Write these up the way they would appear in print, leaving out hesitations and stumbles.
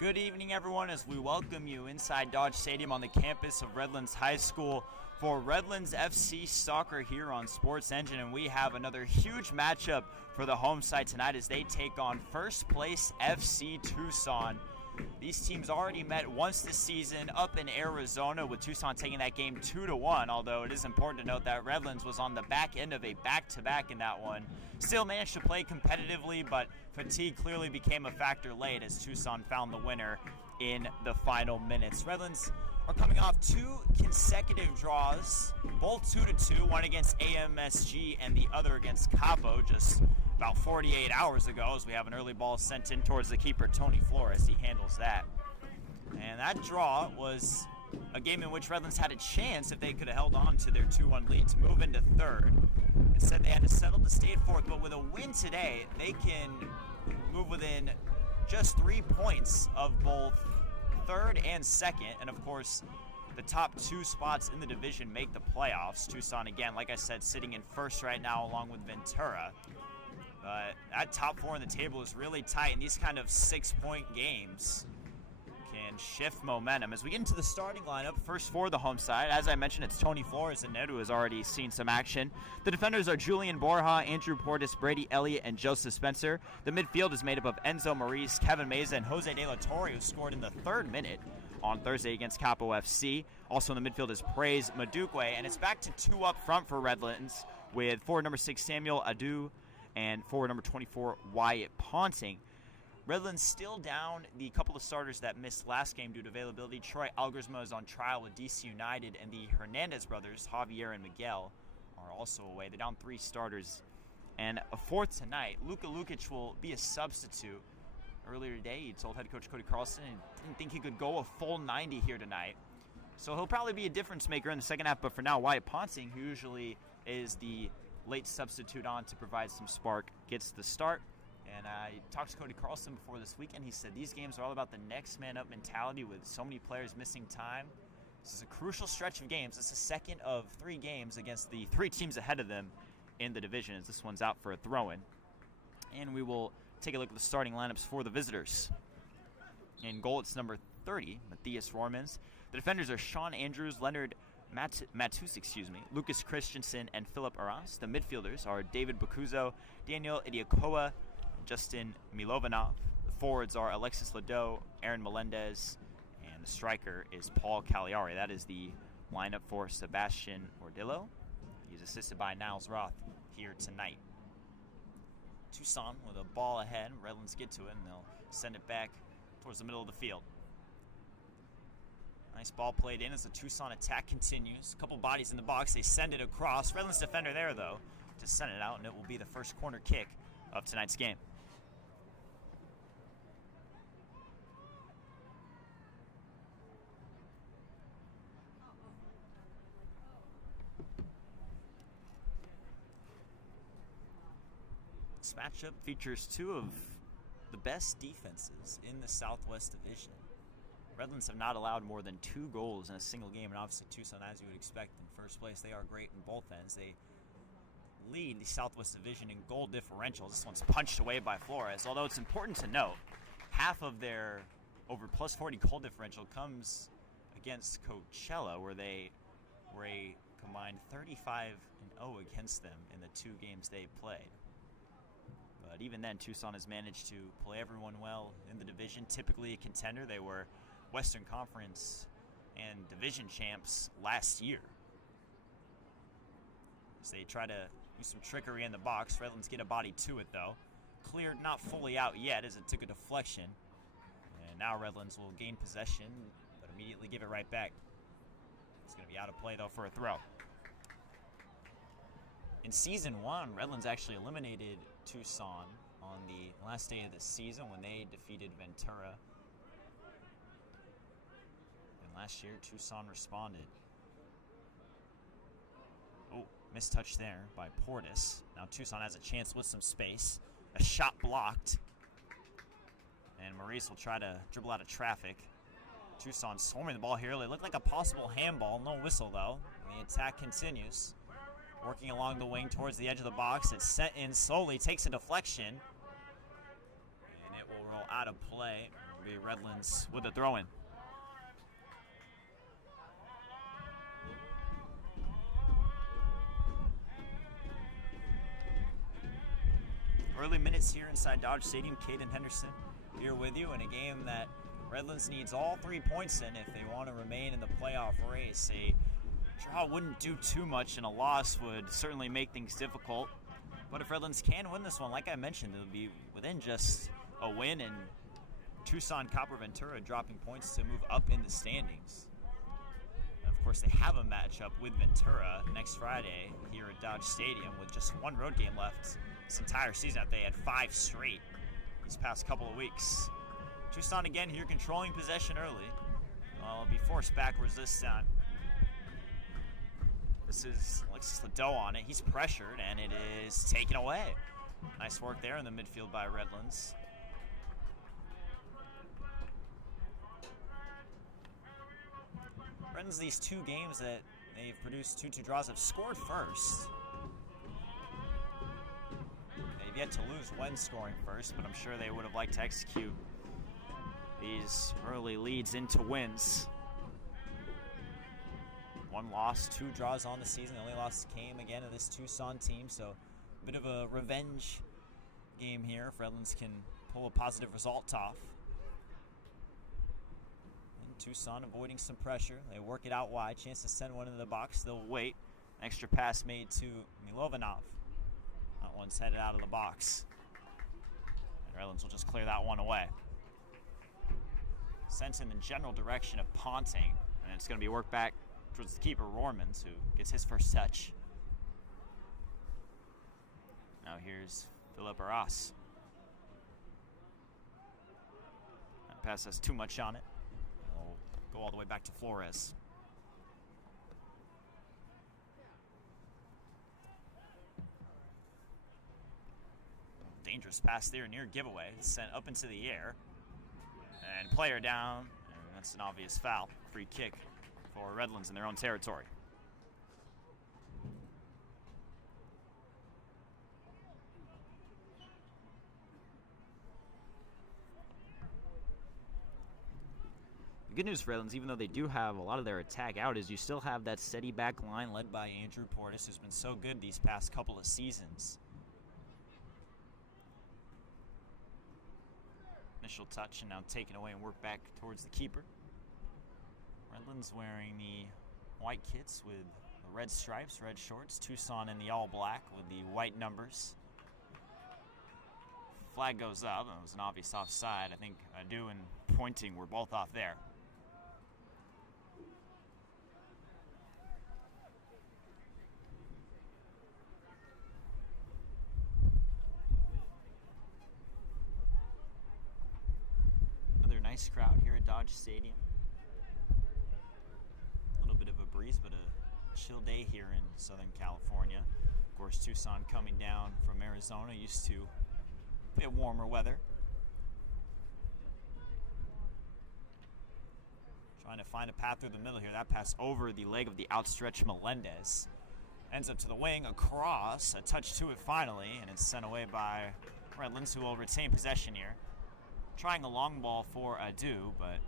Good evening, everyone, as we welcome you inside Dodge Stadium on the campus of Redlands High School for Redlands FC Soccer here on Sports Engine, and we have another huge matchup for the home side tonight as they take on first place FC Tucson. These teams already met once this season up in Arizona, with Tucson taking that game 2-1, although it is important to note that Redlands was on the back end of a back-to-back in that one. Still managed to play competitively, but fatigue clearly became a factor late as Tucson found the winner in the final minutes. Redlands are coming off two consecutive draws, both 2-2, one against AMSG and the other against Capo, just about 48 hours ago, as we have an early ball sent in towards the keeper, Tony Flores. He handles that. And that draw was a game in which Redlands had a chance, if they could have held on to their 2-1 lead, to move into third. Instead, they had to settle to stay at fourth, but with a win today, they can move within just 3 points of both third and second. And of course, the top two spots in the division make the playoffs. Tucson, again, like I said, sitting in first right now along with Ventura. But that top four in the table is really tight, and these kind of 6-point games can shift momentum. As we get into the starting lineup, first for the home side, as I mentioned, it's Tony Flores and Ned, who has already seen some action. The defenders are Julian Borja, Andrew Portis, Brady Elliott, and Joseph Spencer. The midfield is made up of Enzo Maurice, Kevin Meza, and Jose De La Torre, who scored in the third minute on Thursday against Capo FC. Also in the midfield is Praise Madukwe, and it's back to two up front for Redlands, with forward number 6 Samuel Adu and forward number 24 Wyatt Ponting. Redlands still down the couple of starters that missed last game due to availability. Troy Algersma is on trial with DC United, and the Hernandez brothers, Javier and Miguel, are also away. They're down 3 starters. And a fourth tonight, Luka Lukic will be a substitute. Earlier today, he told head coach Cody Carlson he didn't think he could go a full 90 here tonight. So he'll probably be a difference maker in the second half, but for now, Wyatt Ponting, who usually is the late substitute on to provide some spark, gets the start. And I talked to Cody Carlson before this weekend. He said these games are all about the next man up mentality with so many players missing time. This is a crucial stretch of games. It's the second of 3 games against the 3 teams ahead of them in the division, as this one's out for a throw-in. And we will take a look at the starting lineups for the visitors. In goal, it's number 30, Matthias Rohrmans. The defenders are Sean Andrews, Leonard Matus, Lucas Christensen, and Philip Aras. The midfielders are David Bakuzo, Daniel Idiakoa, Justin Milovanov. The forwards are Alexis Ladeau, Aaron Melendez, and the striker is Paul Cagliari. That is the lineup for Sebastian Ordillo. He's assisted by Niles Roth here tonight. Tucson with a ball ahead. Redlands get to it, and they'll send it back towards the middle of the field. Nice ball played in as the Tucson attack continues. A couple bodies in the box. They send it across. Redlands defender there, though, to send it out, and it will be the first corner kick of tonight's game. This matchup features 2 of the best defenses in the Southwest Division. Redlands have not allowed more than 2 goals in a single game, and obviously Tucson, as you would expect, in first place. They are great in both ends. They lead the Southwest Division in goal differential. This one's punched away by Flores, although it's important to note, half of their over plus 40 goal differential comes against Coachella, where they were a combined 35-0 against them in the 2 games they played. But even then, Tucson has managed to play everyone well in the division. Typically a contender. They were Western Conference and division champs last year. So they try to do some trickery in the box. Redlands get a body to it, though. Cleared, not fully out yet, as it took a deflection. And now Redlands will gain possession, but immediately give it right back. It's going to be out of play, though, for a throw. In Season 1, Redlands actually eliminated Tucson on the last day of the season when they defeated Ventura. And last year, Tucson responded. Oh, missed touch there by Portis. Now Tucson has a chance with some space. A shot blocked. And Maurice will try to dribble out of traffic. Tucson swarming the ball here. It looked like a possible handball. No whistle, though. And the attack continues. Working along the wing towards the edge of the box. It's sent in slowly. Takes a deflection. And it will roll out of play. It'll be Redlands with a throw-in. Early minutes here inside Dodge Stadium. Caden Henderson here with you in a game that Redlands needs all 3 points in if they want to remain in the playoff race. A draw wouldn't do too much, and a loss would certainly make things difficult. But if Redlands can win this one, like I mentioned, it'll be within just a win, and Tucson Copper Ventura dropping points to move up in the standings. And of course, they have a matchup with Ventura next Friday here at Dodge Stadium with just one road game left this entire season. They had 5 straight these past couple of weeks. Tucson again here controlling possession early. Well, it'll be forced backwards this time. This is Alexis Ladeau on it. He's pressured, and it is taken away. Nice work there in the midfield by Redlands. Redlands, these 2 games that they've produced 2-2 draws, have scored first. They've yet to lose when scoring first, but I'm sure they would have liked to execute these early leads into wins. 1 loss, 2 draws on the season. The only loss came again to this Tucson team, so a bit of a revenge game here if Redlands can pull a positive result off. And Tucson avoiding some pressure. They work it out wide. Chance to send one into the box. They'll wait. Extra pass made to Milovanov. That one's headed out of the box. And Redlands will just clear that one away. Sent in the general direction of Ponting, and it's going to be worked back towards the keeper, Rormans, who gets his first touch. Now here's Philip Arras. That pass has too much on it. It'll go all the way back to Flores. Dangerous pass there near giveaway. Sent up into the air. And player down, and that's an obvious foul. Free kick for Redlands in their own territory. The good news for Redlands, even though they do have a lot of their attack out, is you still have that steady back line led by Andrew Portis, who's been so good these past couple of seasons. Initial touch, and now taken away and work back towards the keeper. Redlands wearing the white kits with the red stripes, red shorts. Tucson in the all black with the white numbers. Flag goes up. It was an obvious offside. I think Adu and Pointing were both off there. Nice crowd here at Dodge Stadium. A little bit of a breeze, but a chill day here in Southern California. Of course, Tucson coming down from Arizona, used to a bit warmer weather. Trying to find a path through the middle here. That pass over the leg of the outstretched Melendez. Ends up to the wing, across, a touch to it finally, and it's sent away by Redlands, who will retain possession here. Trying a long ball for Adu, but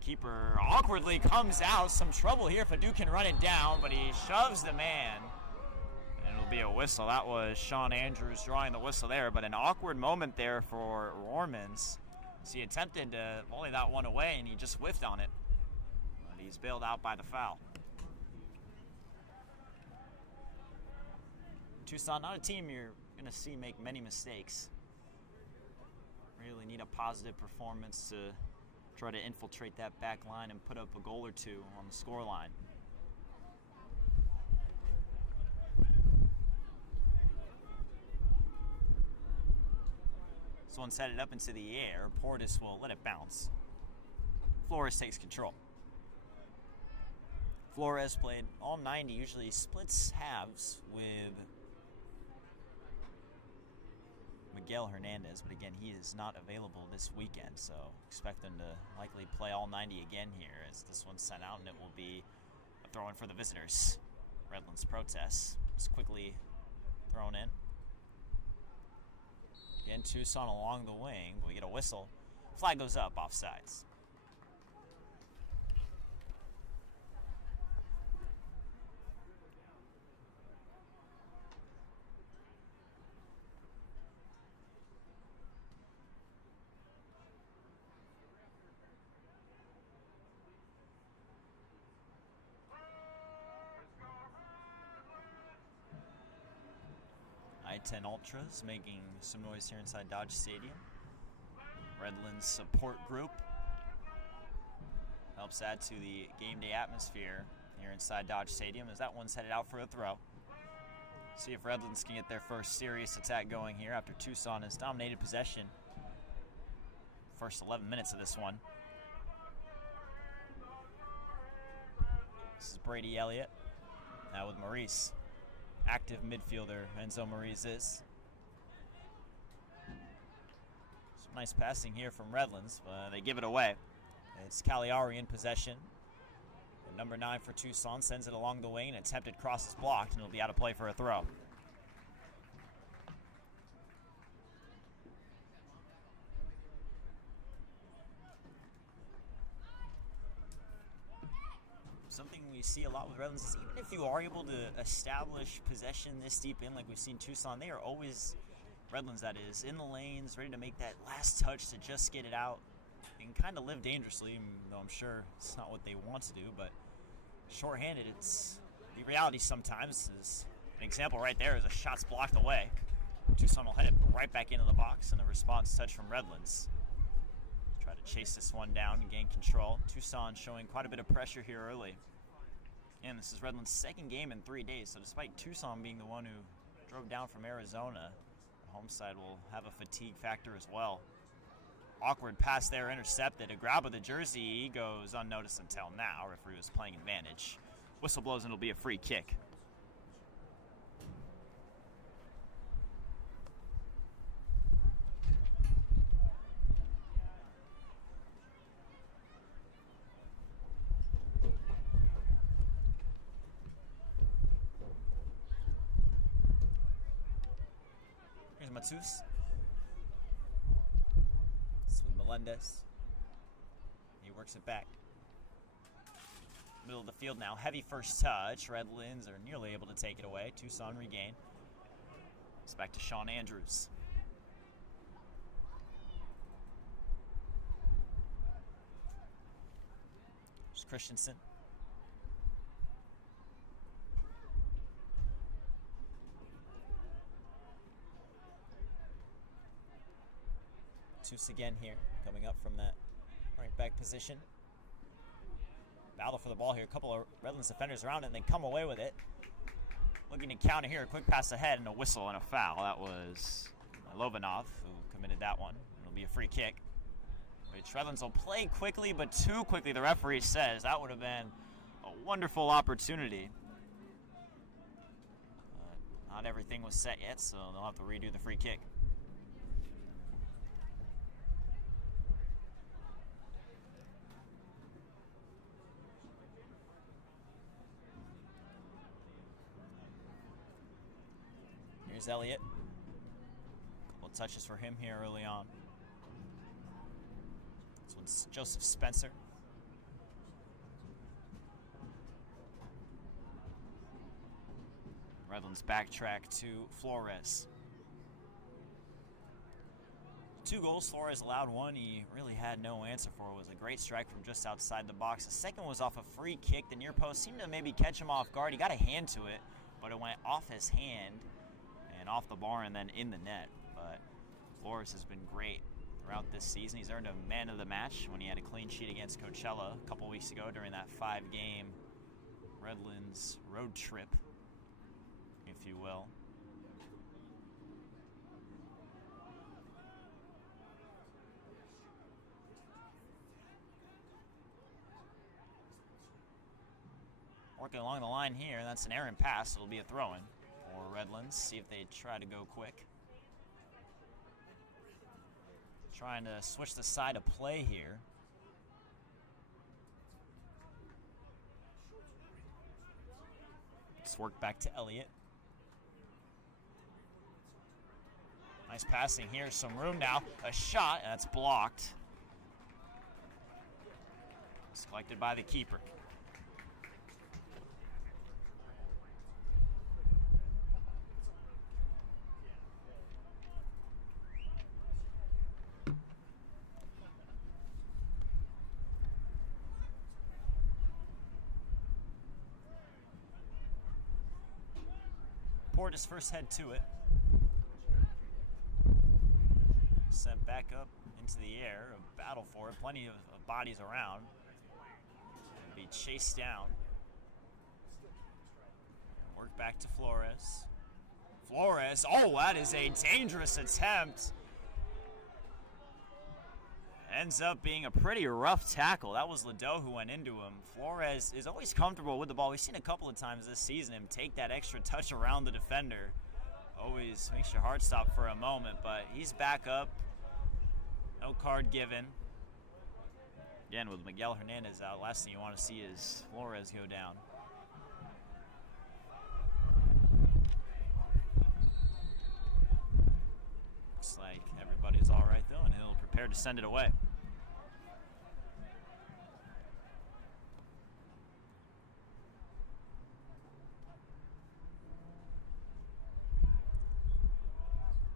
keeper awkwardly comes out. Some trouble here if Adu can run it down, but he shoves the man. And it'll be a whistle. That was Sean Andrews drawing the whistle there, but an awkward moment there for Rormans. He attempted to volley that one away, and he just whiffed on it. But he's bailed out by the foul. Tucson, not a team you're going to see make many mistakes. Really need a positive performance to try to infiltrate that back line and put up a goal or 2 on the score line. This one's headed up into the air. Portis will let it bounce. Flores takes control. Flores played all 90, usually splits halves with Miguel Hernandez, but again, he is not available this weekend, so expect them to likely play all 90 again here as this one's sent out, and it will be a throw-in for the visitors. Redlands protests. It's quickly thrown in. Again, Tucson along the wing, but we get a whistle Flag goes up, offsides. I-10 Ultras making some noise here inside Dodge Stadium. Redlands support group helps add to the game day atmosphere here inside Dodge Stadium as that one's headed out for a throw. See if Redlands can get their first serious attack going here after Tucson has dominated possession. First 11 minutes of this one. This is Brady Elliott. Now with Maurice. Active midfielder, Enzo Maurice is. Some nice passing here from Redlands, but they give it away. It's Cagliari in possession. And number 9 for Tucson sends it along the wing. An attempted cross is blocked, and it'll be out of play for a throw. Something we see a lot with Redlands is even if you are able to establish possession this deep in, like we've seen Tucson, they are always, Redlands that is, in the lanes, ready to make that last touch to just get it out. They can kind of live dangerously, though I'm sure it's not what they want to do, but shorthanded, it's the reality sometimes. Is an example right there is a shot's blocked away. Tucson will head it right back into the box, and a response touch from Redlands. Try to chase this one down and gain control. Tucson showing quite a bit of pressure here early. And this is Redlands' second game in 3 days, so despite Tucson being the one who drove down from Arizona, the home side will have a fatigue factor as well. Awkward pass there, intercepted. A grab of the jersey goes unnoticed until now. Referee was playing advantage. Whistle blows and it'll be a free kick. Here's Matus. This with Melendez. He works it back. Middle of the field now. Heavy first touch. Redlands are nearly able to take it away. Tucson regain. It's back to Sean Andrews. There's Christensen. Tus again here, coming up from that right back position. Battle for the ball here. A couple of Redlands defenders around it, and they come away with it. Looking to counter here. A quick pass ahead and a whistle and a foul. That was Lovanov who committed that one. It'll be a free kick, which Redlands will play quickly, but too quickly, the referee says. That would have been a wonderful opportunity. Not everything was set yet, so they'll have to redo the free kick. Here's Elliott. Couple of touches for him here early on. This one's Joseph Spencer. Redlands backtrack to Flores. 2 goals, Flores allowed one. He really had no answer for. It was a great strike from just outside the box. The second was off a free kick. The near post seemed to maybe catch him off guard. He got a hand to it, but it went off his hand and off the bar and then in the net. But Flores has been great throughout this season. He's earned a man of the match when he had a clean sheet against Coachella a couple weeks ago during that 5-game Redlands road trip, if you will. Working along the line here, that's an errant pass. It'll be a throw-in for Redlands. See if they try to go quick. Trying to switch the side of play here. Let's work back to Elliott. Nice passing here. Some room now. A shot, and that's blocked. It's collected by the keeper. Portis first head to it. Sent back up into the air. A battle for it. Plenty of bodies around. And be chased down. Work back to Flores. Flores. Oh, that is a dangerous attempt. Ends up being a pretty rough tackle. That was Ledoux who went into him. Flores is always comfortable with the ball. We've seen a couple of times this season him take that extra touch around the defender. Always makes your heart stop for a moment, but he's back up. No card given. Again, with Miguel Hernandez out, last thing you want to see is Flores go down. Looks like everybody's all right, though, and he'll prepare to send it away.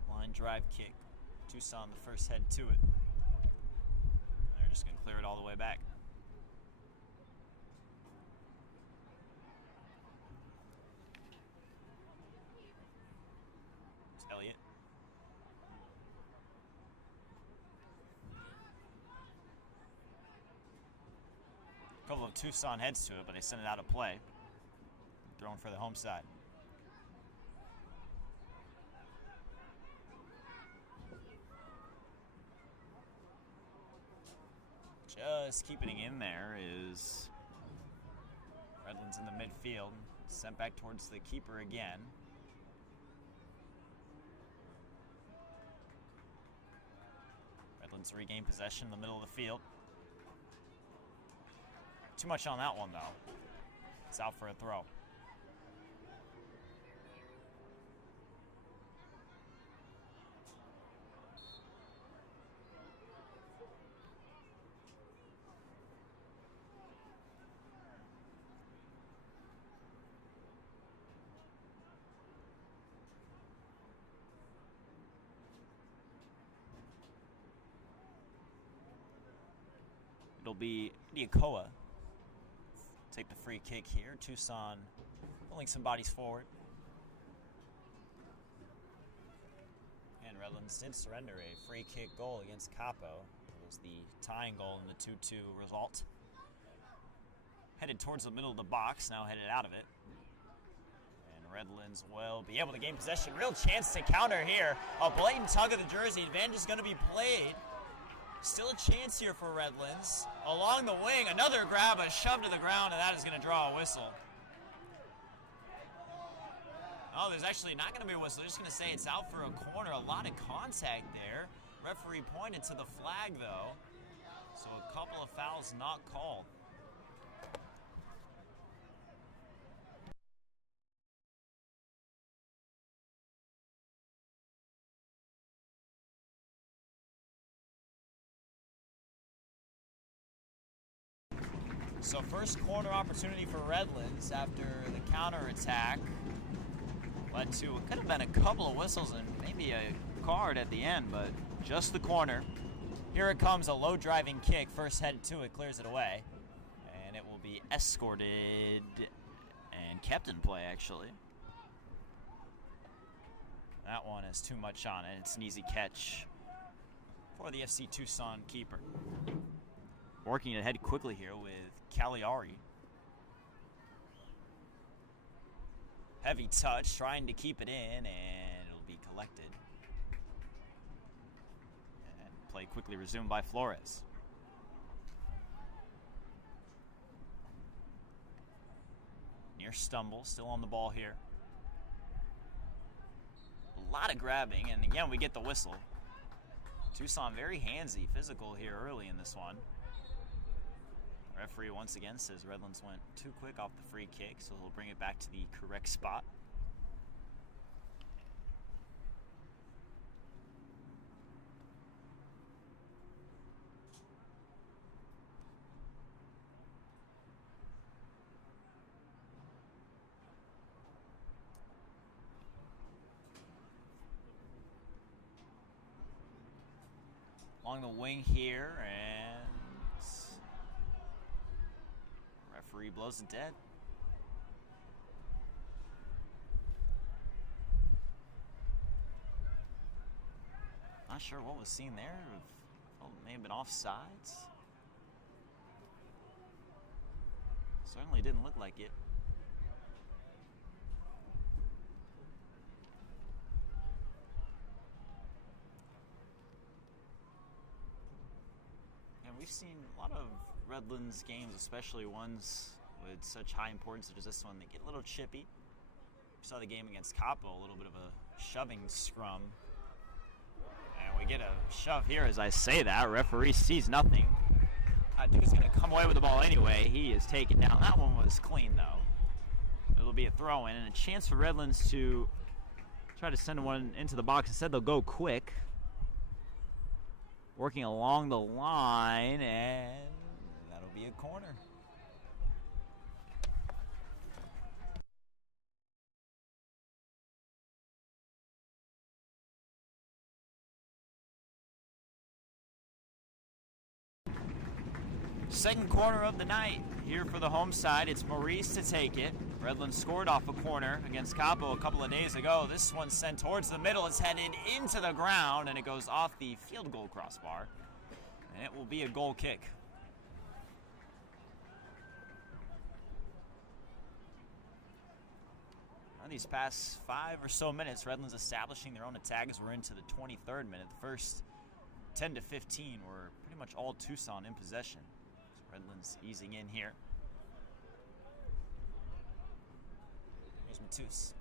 Line drive kick. Tucson the first head to it. They're just going to clear it all the way back. It's Elliott. A couple of Tucson heads to it, but they send it out of play. Thrown for the home side. Just keeping it in there is Redlands in the midfield. Sent back towards the keeper again. Redlands regain possession in the middle of the field. Too much on that one, though. It's out for a throw. It'll be Diacoa take the free kick here. Tucson pulling some bodies forward. And Redlands did surrender a free kick goal against Capo. It was the tying goal in the 2-2 result. Headed towards the middle of the box, now headed out of it. And Redlands will be able to gain possession. Real chance to counter here. A blatant tug of the jersey. Advantage is going to be played. Still a chance here for Redlands. Along the wing, another grab, a shove to the ground, and that is going to draw a whistle. Oh, there's actually not going to be a whistle. They're just going to say it's out for a corner. A lot of contact there. Referee pointed to the flag, though. So a couple of fouls not called. So first corner opportunity for Redlands after the counterattack led to, it could have been a couple of whistles and maybe a card at the end, but just the corner. Here it comes, a low driving kick. First head to it, clears it away. And it will be escorted and kept in play, actually. That one has too much on it. It's an easy catch for the FC Tucson keeper. Working ahead quickly here with Cagliari. Heavy touch, trying to keep it in, and it'll be collected. And play quickly resumed by Flores. Near stumble, still on the ball here. A lot of grabbing, and again we get the whistle. Tucson very handsy, physical here early in this one. Referee once again says Redlands went too quick off the free kick, so he'll bring it back to the correct spot. along the wing here, and referee blows it dead. Not sure what was seen there. It may have been offsides. Certainly didn't look like it. And we've seen a lot of Redlands games, especially ones with such high importance such as this one, they get a little chippy. We saw the game against Capo, a little bit of a shoving scrum. And we get a shove here as I say that. Referee sees nothing. I think he's going to come away with the ball anyway. He is taken down. That one was clean, though. It'll be a throw-in and a chance for Redlands to try to send one into the box. Instead, they'll go quick. Working along the line, and that'll be a corner. Second corner of the night here for the home side. It's Maurice to take it. Redlands scored off a corner against Capo a couple of days ago. This one's sent towards the middle. It's headed into the ground, and it goes off the field goal crossbar. And it will be a goal kick. On these past 5 or so minutes, Redlands establishing their own attack as we're into the 23rd minute. The first 10 to 15 were pretty much all Tucson in possession. Redlands easing in here. Here's Matus.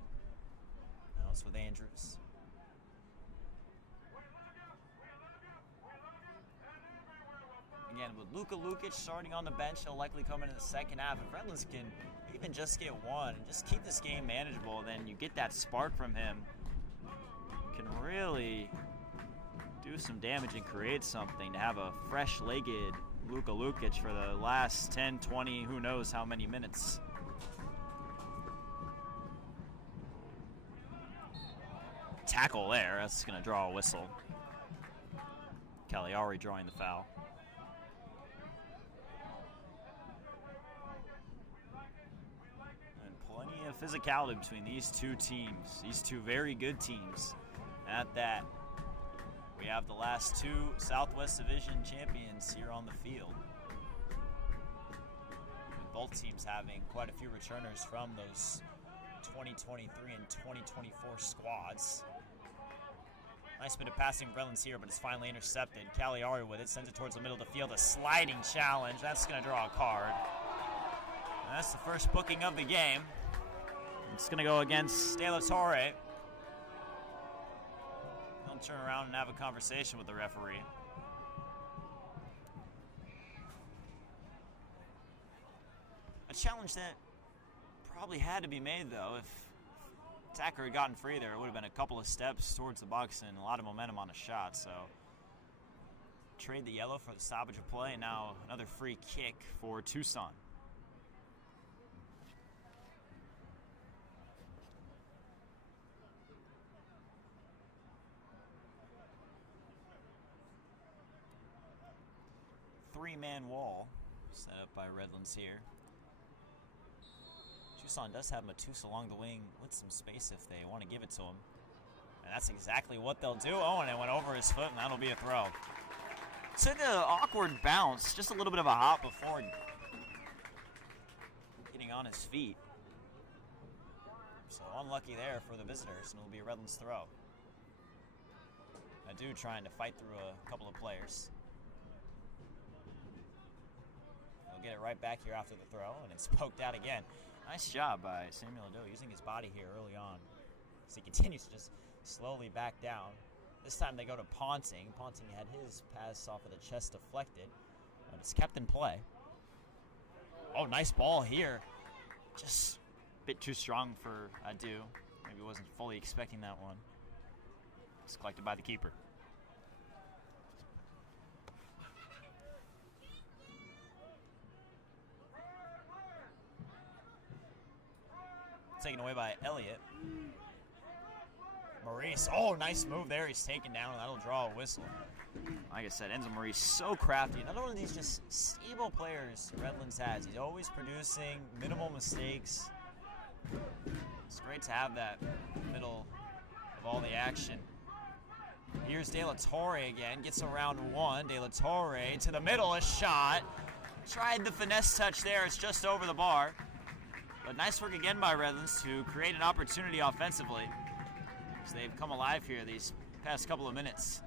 Now it's with Andrews. Again, with Luka Lukic starting on the bench, he'll likely come in the second half. If Redlands can even just get one and just keep this game manageable, then you get that spark from him. You can really do some damage and create something to have a fresh-legged Luka Lukic for the last 10, 20, who knows how many minutes. Tackle there, that's going to draw a whistle. Cagliari drawing the foul. And plenty of physicality between these two teams, these two very good teams at that. We have the last 2 Southwest Division champions here on the field. With both teams having quite a few returners from those 2023 and 2024 squads. Nice bit of passing from Redlands here, but it's finally intercepted. Cagliari with it, sends it towards the middle of the field. A sliding challenge. That's going to draw a card. And that's the first booking of the game. It's going to go against De La Torre. Turn around and have a conversation with the referee. A challenge that probably had to be made, though. If attacker had gotten free there, it would have been a couple of steps towards the box and a lot of momentum on a shot. So trade the yellow for the stoppage of play, and now another free kick for Tucson. Three-man wall set up by Redlands here. Tucson does have Matus along the wing with some space if they want to give it to him. And that's exactly what they'll do. Oh, and it went over his foot, and that'll be a throw. Took an awkward bounce, just a little bit of a hop before getting on his feet. So unlucky there for the visitors, and it'll be a Redlands throw. Adu trying to fight through a couple of players. Get it right back here after the throw, and it's poked out again. Nice job by Samuel Ado using his body here early on as he continues to just slowly back down. This time they go to Ponting. Ponting had his pass off of the chest deflected, but it's kept in play. Oh, nice ball here. Just a bit too strong for Adu. Maybe wasn't fully expecting that one. It's collected by the keeper. Taken away by Elliott. Maurice, oh, nice move there. He's taken down, and that'll draw a whistle. Like I said, Enzo Marie's so crafty. Another one of these just stable players Redlands has. He's always producing, minimal mistakes. It's great to have that middle of all the action. Here's De La Torre again, gets around one. De La Torre to the middle, a shot. Tried the finesse touch there, it's just over the bar. But nice work again by Redlands to create an opportunity offensively. So they've come alive here these past couple of minutes.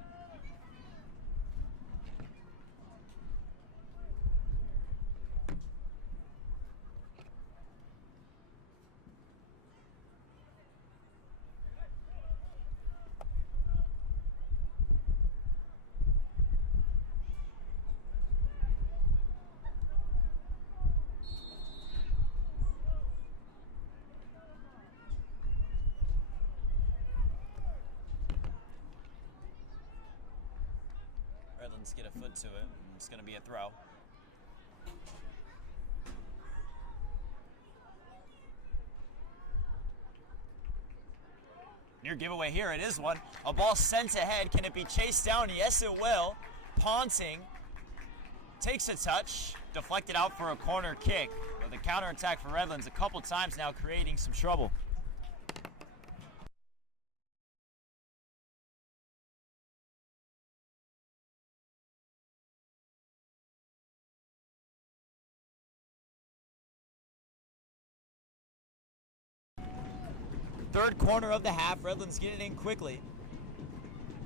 Redlands get a foot to it. It's going to be a throw. Near giveaway here. It is one. A ball sent ahead. Can it be chased down? Yes, it will. Ponting takes a touch. Deflected out for a corner kick. But the counterattack for Redlands a couple times now, creating some trouble. Third corner of the half. Redlands get it in quickly.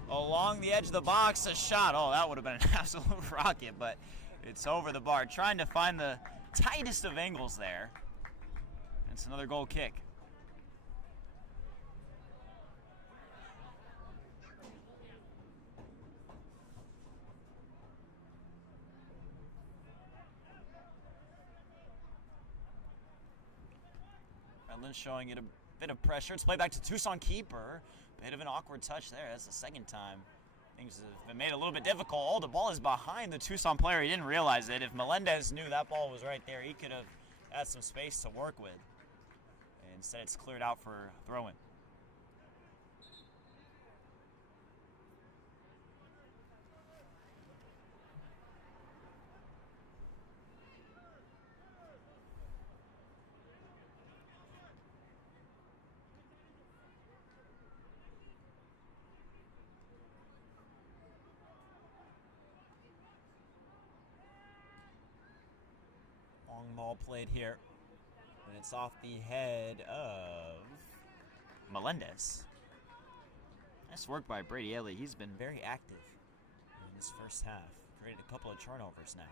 Along the edge of the box, a shot. Oh, that would have been an absolute rocket, but it's over the bar. Trying to find the tightest of angles there. It's another goal kick. Redlands showing it a bit of pressure. It's played back to Tucson keeper. Bit of an awkward touch there. That's the second time. Things have been made a little bit difficult. Oh, the ball is behind the Tucson player. He didn't realize it. If Melendez knew that ball was right there, he could have had some space to work with. And instead, it's cleared out for throw-in. Long ball played here. And it's off the head of Melendez. Nice work by Brady Ellie. He's been very active in this first half. Created a couple of turnovers now.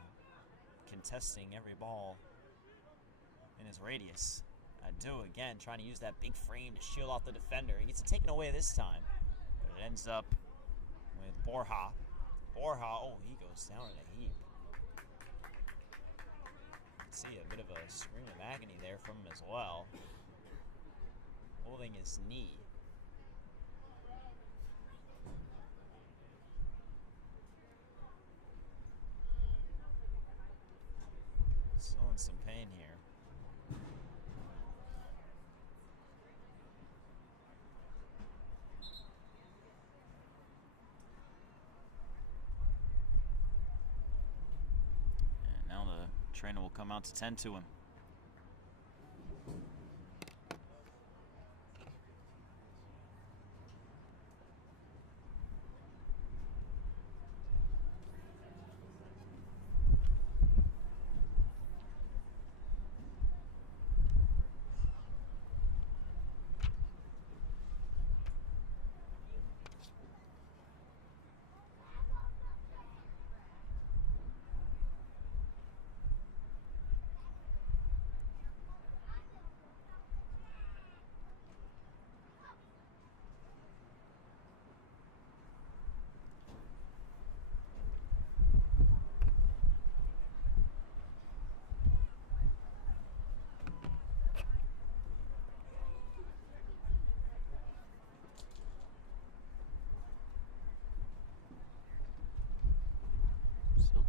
Contesting every ball in his radius. Adu again trying to use that big frame to shield off the defender. He gets it taken away this time. But it ends up with Borja. Borja, oh, he goes down in a heap. See a bit of a scream of agony there from him as well. Holding his knee. Still in some pain here. And now the trainer will come out to tend to him.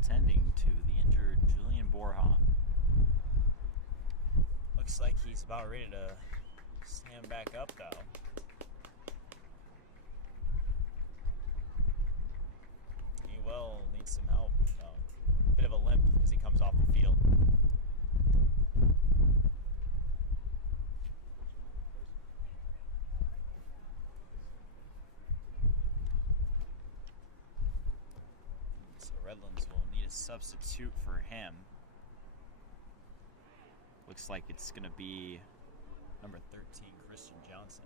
Tending to the injured Julian Borja. Looks like he's about ready to stand back up though. needs some help. Bit of a limp as he comes off the field. So Redlands will need a substitute for him. Looks like it's going to be number 13, Christian Johnson.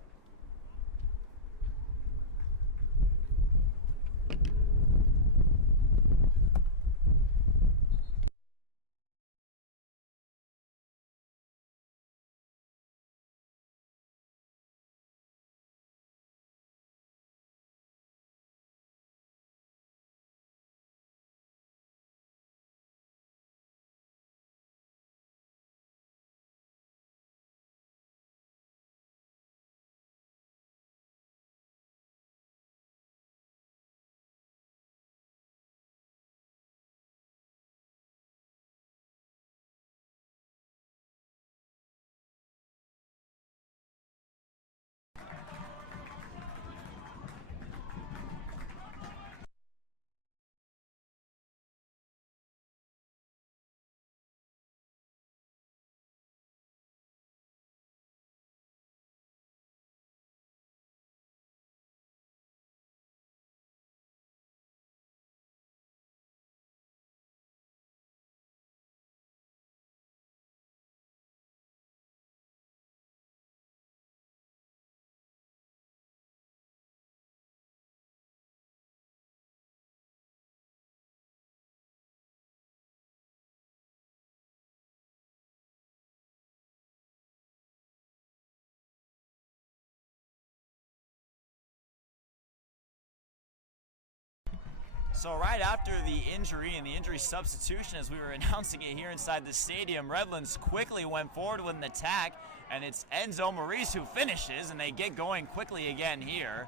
So right after the injury and the injury substitution, as we were announcing it here inside the stadium, Redlands quickly went forward with an attack, and it's Enzo Maurice who finishes, and they get going quickly again here.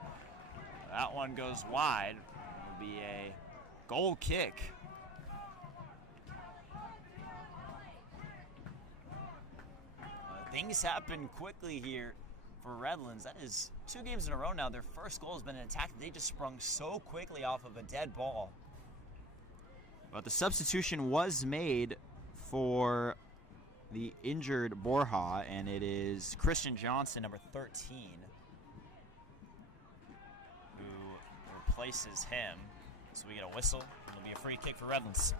That one goes wide. It'll be a goal kick. Things happen quickly here for Redlands. That is 2 games in a row now. Their first goal has been an attack that they just sprung so quickly off of a dead ball. But the substitution was made for the injured Borja, and it is Christian Johnson, number 13, who replaces him. So we get a whistle, and it'll be a free kick for Redlands.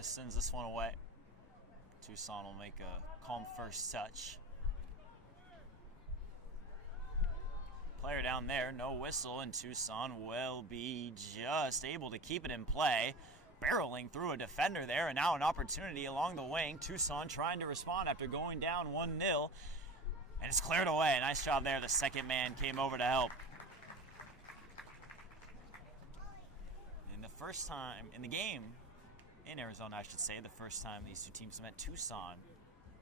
Sends this one away. Tucson will make a calm first touch. Player down there, no whistle, and Tucson will be just able to keep it in play. Barreling through a defender there, and now an opportunity along the wing. Tucson trying to respond after going down 1-0, and it's cleared away. Nice job there. The second man came over to help. And the first time in the game, in Arizona, I should say, the first time these two teams met, Tucson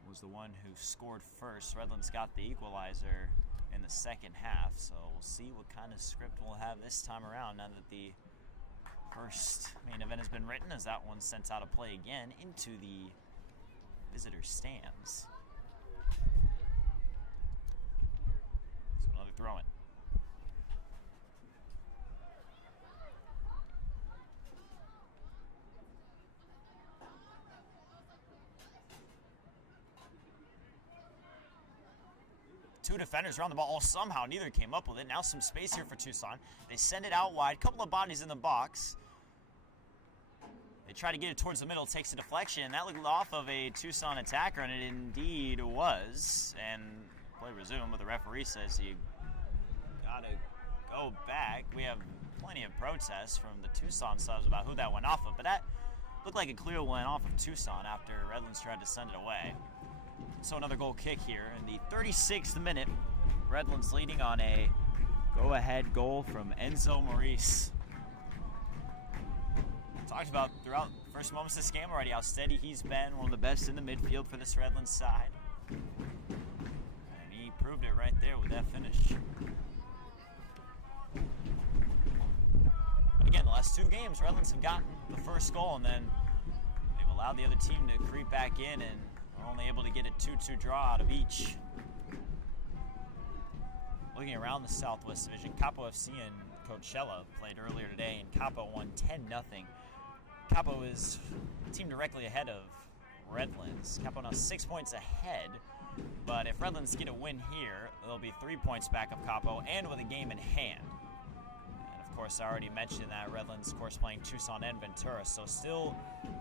was the one who scored first. Redlands got the equalizer in the second half, so we'll see what kind of script we'll have this time around now that the first main event has been written, as that one's sent out of play again into the visitor stands. So another throw-in. Two defenders around the ball. Somehow neither came up with it. Now some space here for Tucson. They send it out wide. Couple of bodies in the box. They try to get it towards the middle. Takes a deflection. That looked off of a Tucson attacker, and it indeed was. And play resumed, but the referee says you gotta go back. We have plenty of protests from the Tucson subs about who that went off of, but that looked like a clear one off of Tucson after Redlands tried to send it away. So another goal kick here in the 36th minute. Redlands leading on a go-ahead goal from Enzo Maurice. Talked about throughout the first moments of this game already how steady he's been, one of the best in the midfield for this Redlands side. And he proved it right there with that finish. But again, the last 2 games, Redlands have gotten the first goal, and then they've allowed the other team to creep back in, and are only able to get a 2-2 draw out of each. Looking around the Southwest Division, Capo FC and Coachella played earlier today, and Capo won 10-0. Capo is a team directly ahead of Redlands. Capo now 6 points ahead, but if Redlands get a win here, they'll be 3 points back of Capo and with a game in hand. And of course, I already mentioned that Redlands, of course, playing Tucson and Ventura, so still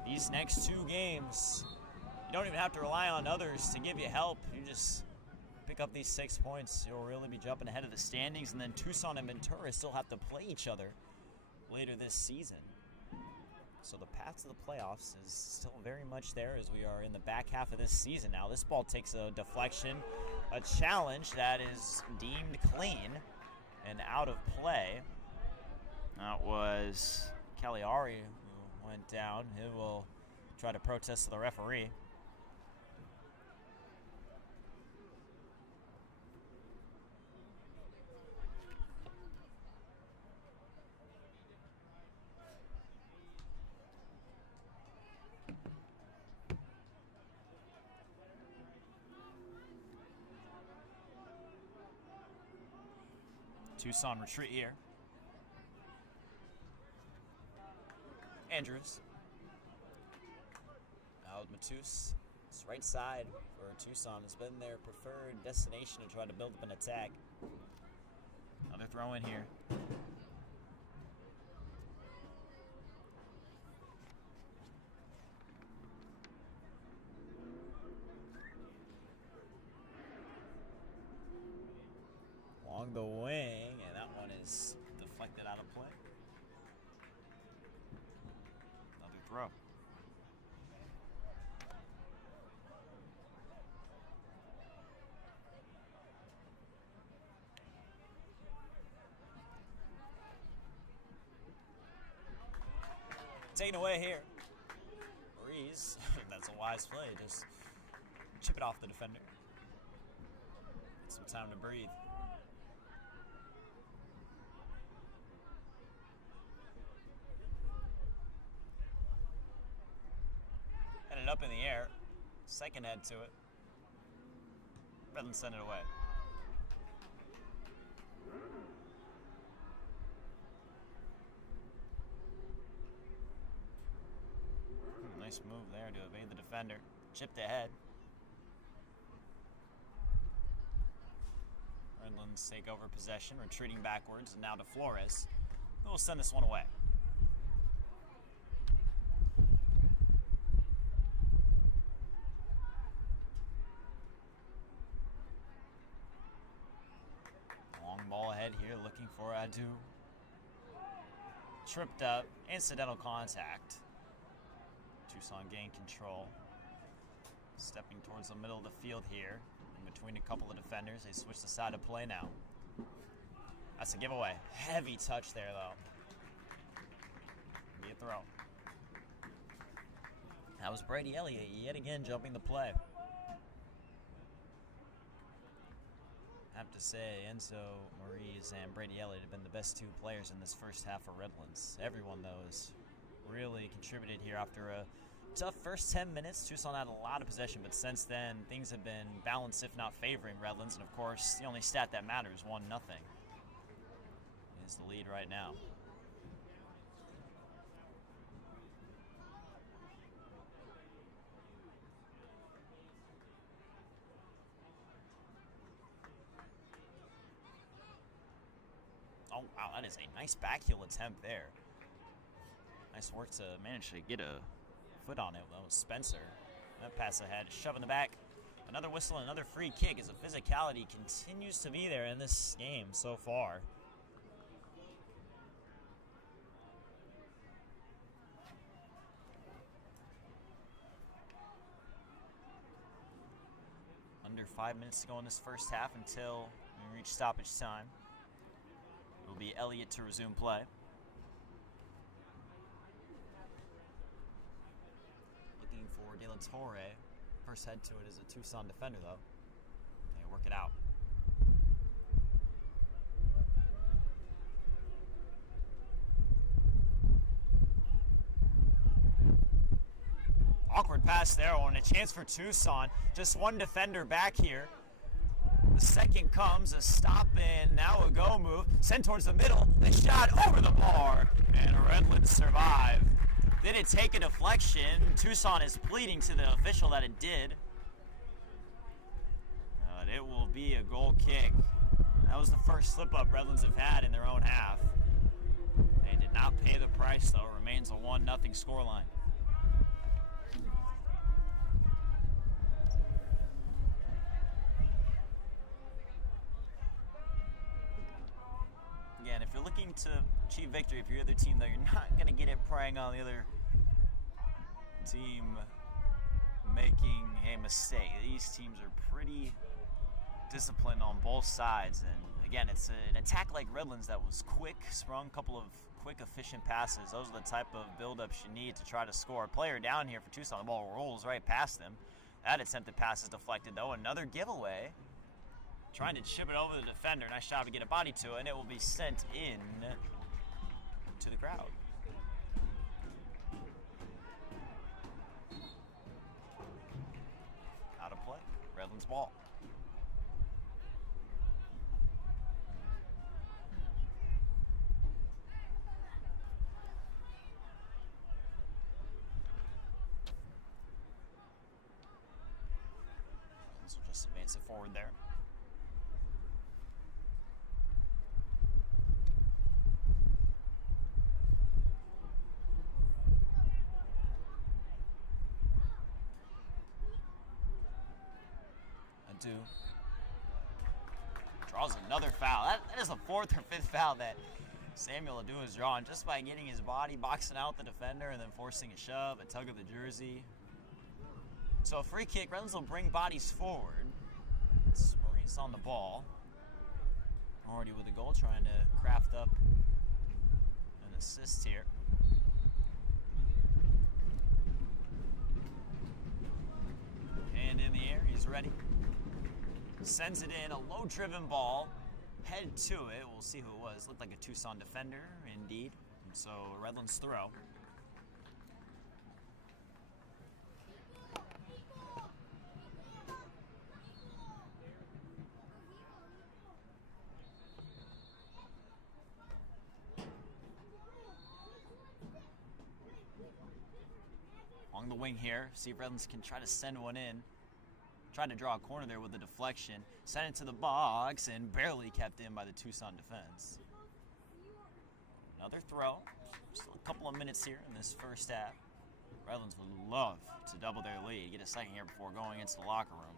these next 2 games, you don't even have to rely on others to give you help. You just pick up these 6 points, you'll really be jumping ahead of the standings, and then Tucson and Ventura still have to play each other later this season. So the path to the playoffs is still very much there as we are in the back half of this season now. This ball takes a deflection, a challenge that is deemed clean and out of play. That was Cagliari who went down. He will try to protest to the referee. Tucson retreat here. Andrews. Now with Matus. It's right side for Tucson. It's been their preferred destination to try to build up an attack. Another throw in here. Along the wing, and that one is deflected out of play. Another throw. Taken away here. Breeze, that's a wise play. Just chip it off the defender. Get some time to breathe. Headed up in the air. Second head to it. Redlands send it away. Nice move there to evade the defender. Chipped ahead. Redlands take over possession, retreating backwards, and now to Flores, who will send this one away. Long ball ahead here, looking for Adu. Tripped up, incidental contact. Tucson gain control. Stepping towards the middle of the field here. In between a couple of defenders. They switch the side of play now. That's a giveaway. Heavy touch there, though. Be a throw. That was Brady Elliott yet again jumping the play. I have to say, Enzo Maurice and Brady Elliott have been the best 2 players in this first half for Redlands. Everyone, though, has really contributed here after a tough first 10 minutes. Tucson had a lot of possession, but since then, things have been balanced, if not favoring Redlands. And, of course, the only stat that matters, 1-0, is the lead right now. Oh, wow, that is a nice backheel attempt there. Nice work to manage to get a foot on it, though. Spencer. That pass ahead, shove in the back. Another whistle, another free kick as the physicality continues to be there in this game so far. Under 5 minutes to go in this first half until we reach stoppage time. It will be Elliott to resume play. for De La Torre. First head to it is a Tucson defender, though. They work it out. Awkward pass there, and a chance for Tucson. Just one defender back here. The second comes, a stop, and now a go move. Sent towards the middle. The shot over the bar, and Redlands survive. Did it take a deflection? Tucson is pleading to the official that it did. It will be a goal kick. That was the first slip-up Redlands have had in their own half. They did not pay the price, though. Remains a 1-0 scoreline. Again, if you're looking to achieve victory, if you're the other team, though, you're not going to get it preying on the other team making a mistake. These teams are pretty disciplined on both sides, and again, it's an attack like Redlands that was quick, sprung, a couple of quick, efficient passes. Those are the type of build-ups you need to try to score. A player down here for Tucson, the ball rolls right past them. That attempted pass is deflected, though. Another giveaway. Trying to chip it over the defender. Nice job to get a body to it, and it will be sent in to the crowd. Out of play. Redlands ball. This will just advance it forward there. Draws another foul. That is the fourth or fifth foul that Samuel Adu has drawn just by getting his body, boxing out the defender, and then forcing a shove, a tug of the jersey. So a free kick. Redlands will bring bodies forward. It's Maurice on the ball. Already with a goal, trying to craft up an assist here. Hand in the air. He's ready. Sends it in, a low-driven ball, head to it. We'll see who it was. Looked like a Tucson defender, indeed. And so Redlands throw. Along the wing here, see if Redlands can try to send one in. Tried to draw a corner there with a deflection. Sent it to the box and barely kept in by the Tucson defense. Another throw. Still a couple of minutes here in this first half. Redlands would love to double their lead. Get a second here before going into the locker room.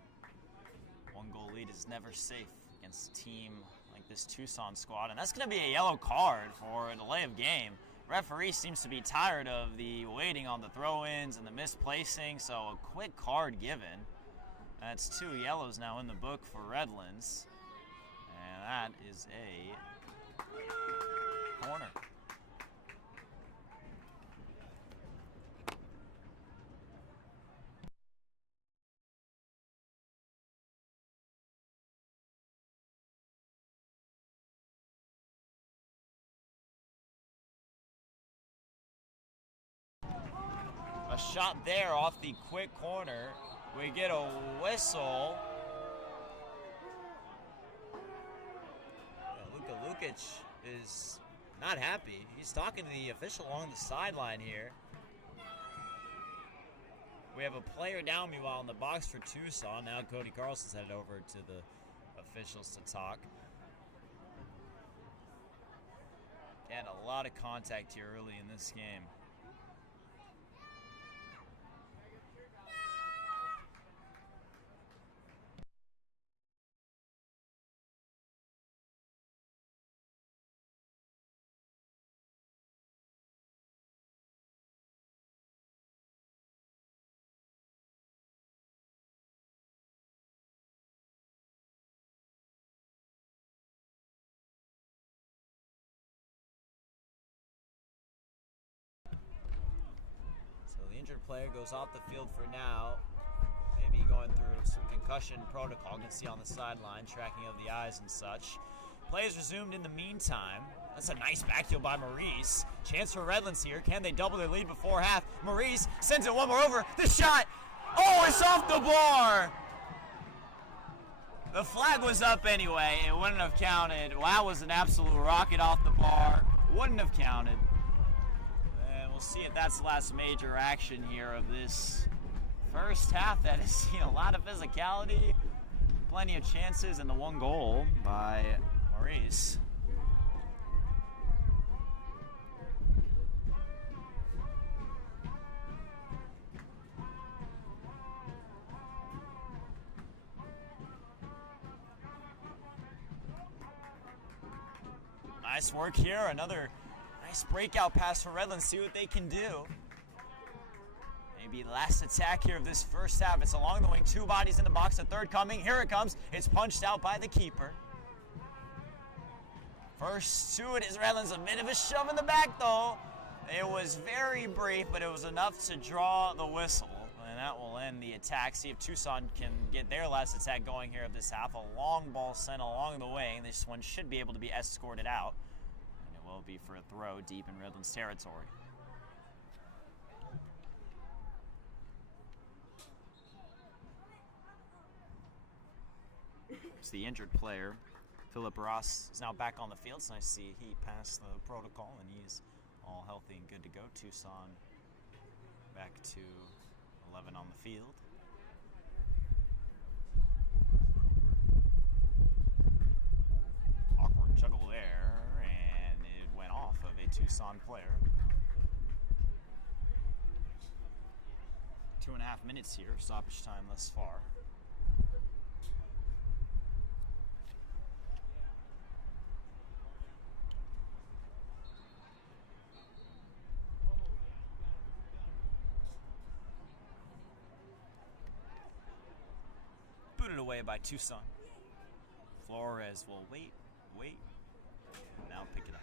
One goal lead is never safe against a team like this Tucson squad. And that's going to be a yellow card for a delay of game. Referee seems to be tired of the waiting on the throw-ins and the misplacing. So a quick card given. That's 2 yellows now in the book for Redlands. And that is a corner. A shot there off the quick corner. We get a whistle. Luka Lukic is not happy. He's talking to the official along the sideline here. We have a player down meanwhile in the box for Tucson. Now Cody Carlson's headed over to the officials to talk. And a lot of contact here early in this game. The injured player goes off the field for now. Maybe going through some concussion protocol. You can see on the sideline, tracking of the eyes and such. Play is resumed in the meantime. That's a nice backfield by Maurice. Chance for Redlands here. Can they double their lead before half? Maurice sends it one more over. The shot! Oh, it's off the bar! The flag was up anyway. It wouldn't have counted. Wow, was an absolute rocket off the bar. Wouldn't have counted. And we'll see if that's the last major action here of this first half that has seen a lot of physicality, plenty of chances, and the one goal by Maurice. Nice work here. Another nice breakout pass for Redlands. See what they can do. Maybe last attack here of this first half. It's along the wing. Two bodies in the box. The third coming. Here it comes. It's punched out by the keeper. First to it is Redlands. A bit of a shove in the back, though. It was very brief, but it was enough to draw the whistle. And that will end the attack. See if Tucson can get their last attack going here of this half. A long ball sent along the wing. This one should be able to be escorted out. And it will be for a throw deep in Redlands territory. It's the injured player. Philip Ross is now back on the field. It's nice to see he passed the protocol and he's all healthy and good to go. Tucson back to 11 on the field. Awkward juggle there, and it went off of a Tucson player. 2.5 minutes here, stoppage time thus far. Booted away by Tucson. Flores will wait, and now pick it up.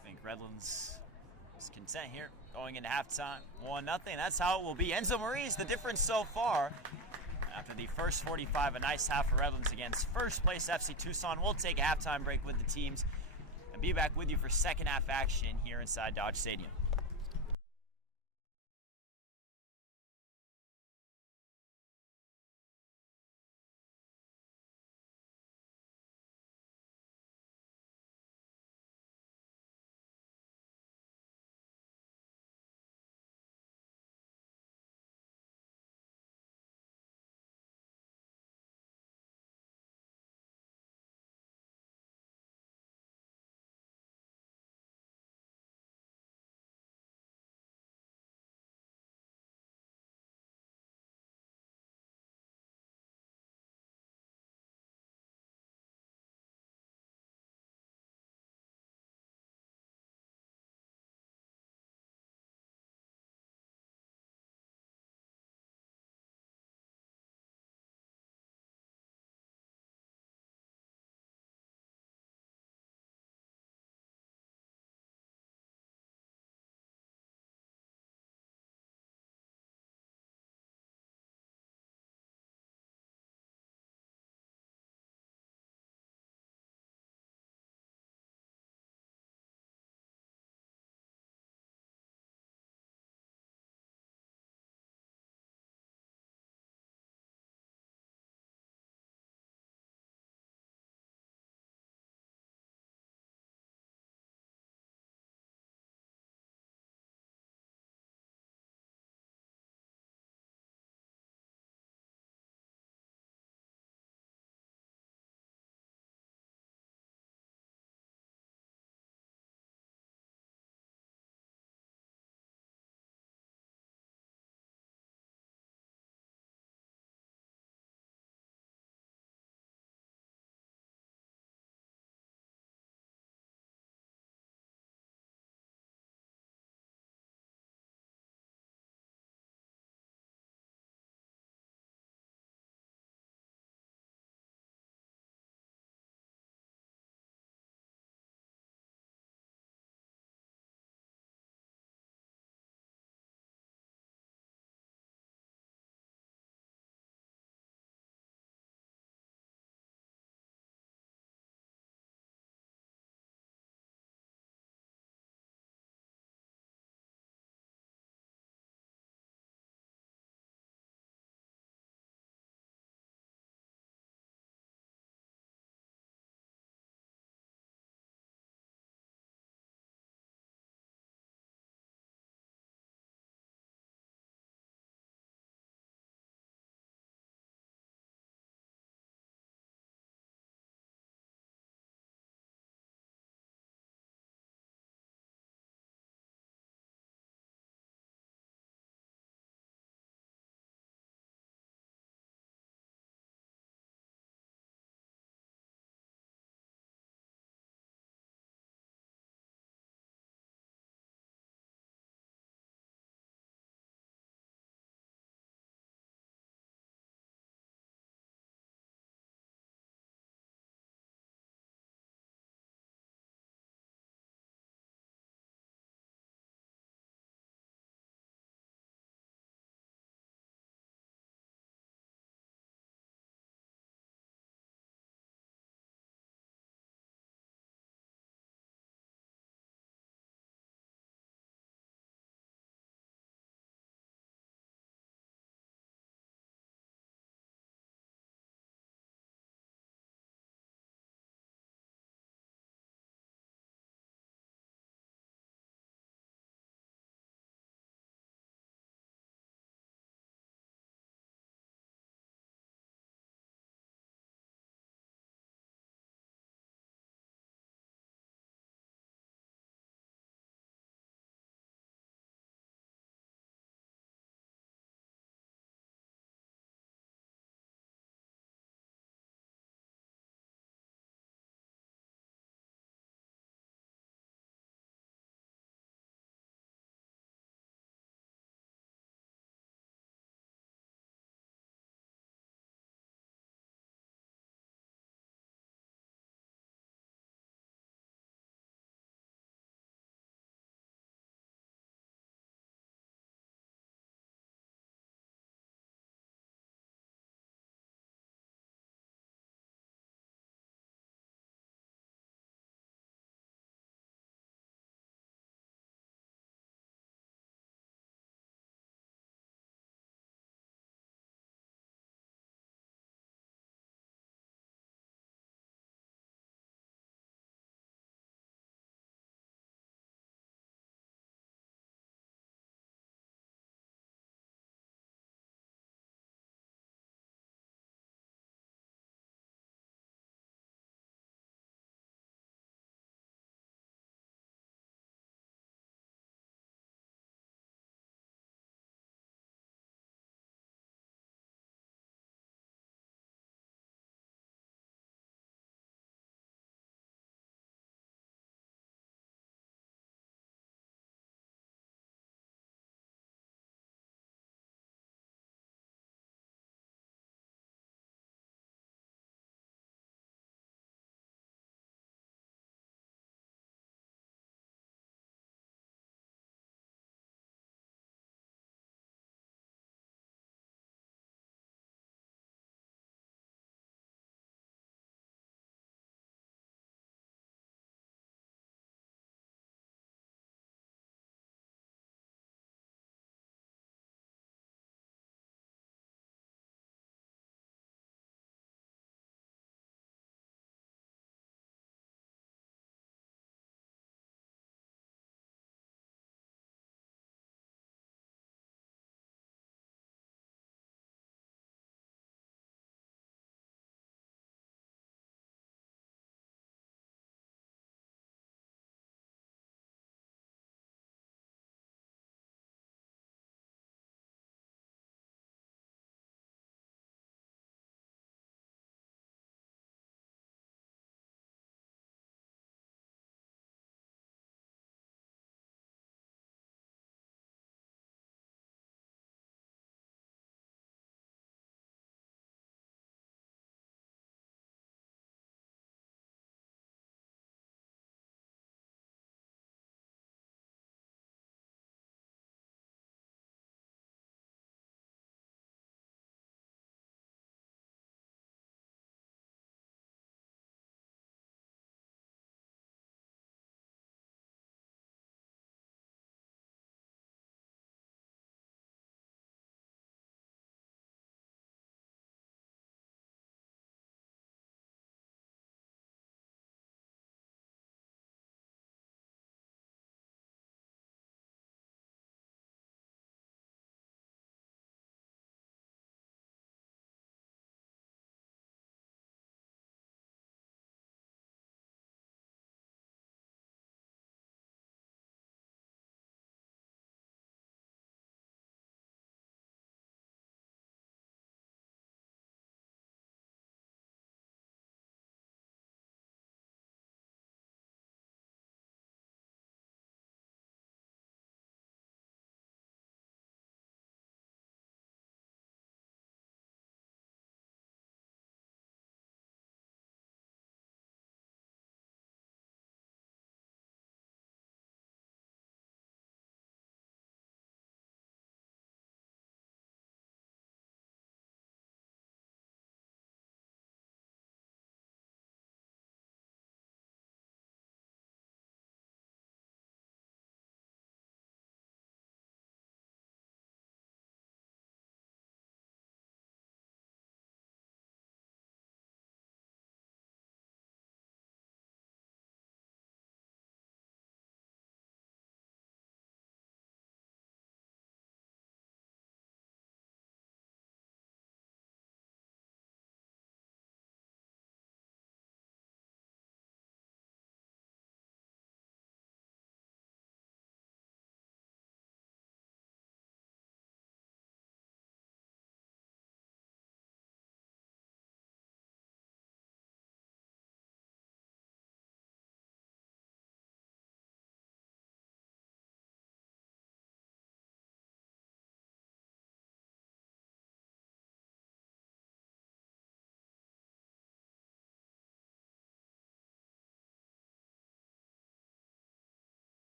I think Redlands is content here, going into halftime. 1-0, that's how it will be. Enzo Maurice, the difference so far. After the first 45, a nice half for Redlands against first place FC Tucson. We'll take a halftime break with the teams and be back with you for second half action here inside Dodge Stadium.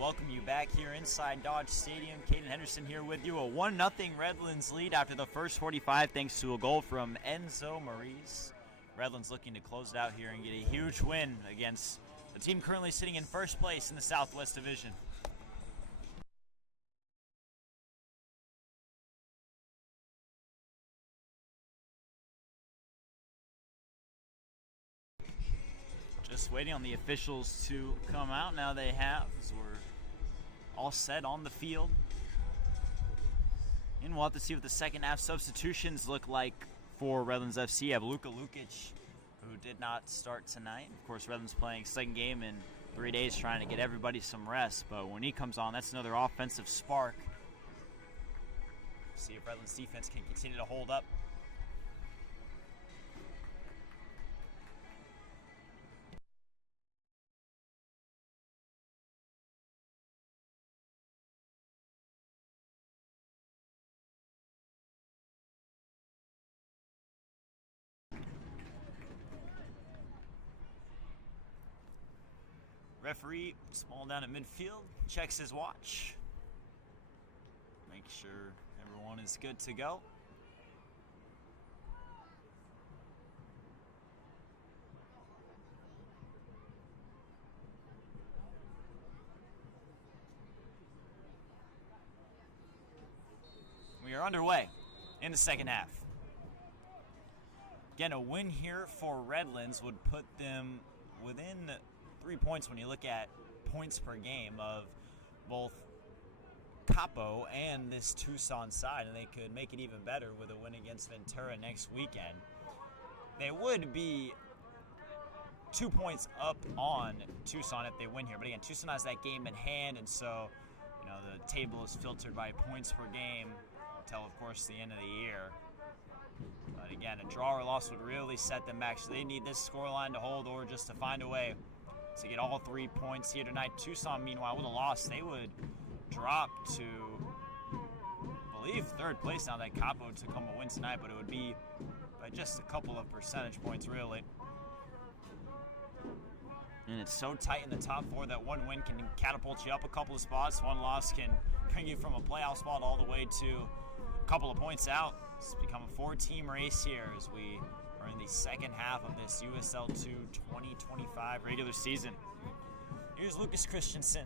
welcome you back here inside Dodge Stadium. Caden Henderson here with you. A 1-0 Redlands lead after the first 45 thanks to a goal from Enzo Maurice. Redlands looking to close it out here and get a huge win against the team currently sitting in first place in the Southwest Division. Just waiting on the officials to come out. Now they have, as we're all set on the field. And we'll have to see what the second half substitutions look like for Redlands FC. You have Luka Lukic, who did not start tonight. Of course, Redlands playing second game in 3 days, trying to get everybody some rest. But when he comes on, that's another offensive spark. See if Redlands defense can continue to hold up. Referee, small down at midfield, checks his watch. Make sure everyone is good to go. We are underway in the second half. Again, a win here for Redlands would put them within 3 points when you look at points per game of both Capo and this Tucson side, and they could make it even better with a win against Ventura next weekend. They would be 2 points up on Tucson if they win here, but again, Tucson has that game in hand, and so the table is filtered by points per game until, of course, the end of the year. But again, a draw or loss would really set them back, so they need this scoreline to hold or just to find a way to get all 3 points here tonight. Tucson, meanwhile, with a loss, they would drop to, I believe, third place now that Capo Tacoma win tonight, but it would be by just a couple of percentage points, really. And it's so tight in the top four that one win can catapult you up a couple of spots. One loss can bring you from a playoff spot all the way to a couple of points out. It's become a 4-team race here as we are in the second half of this USL 2 2025 regular season. Here's Lucas Christensen.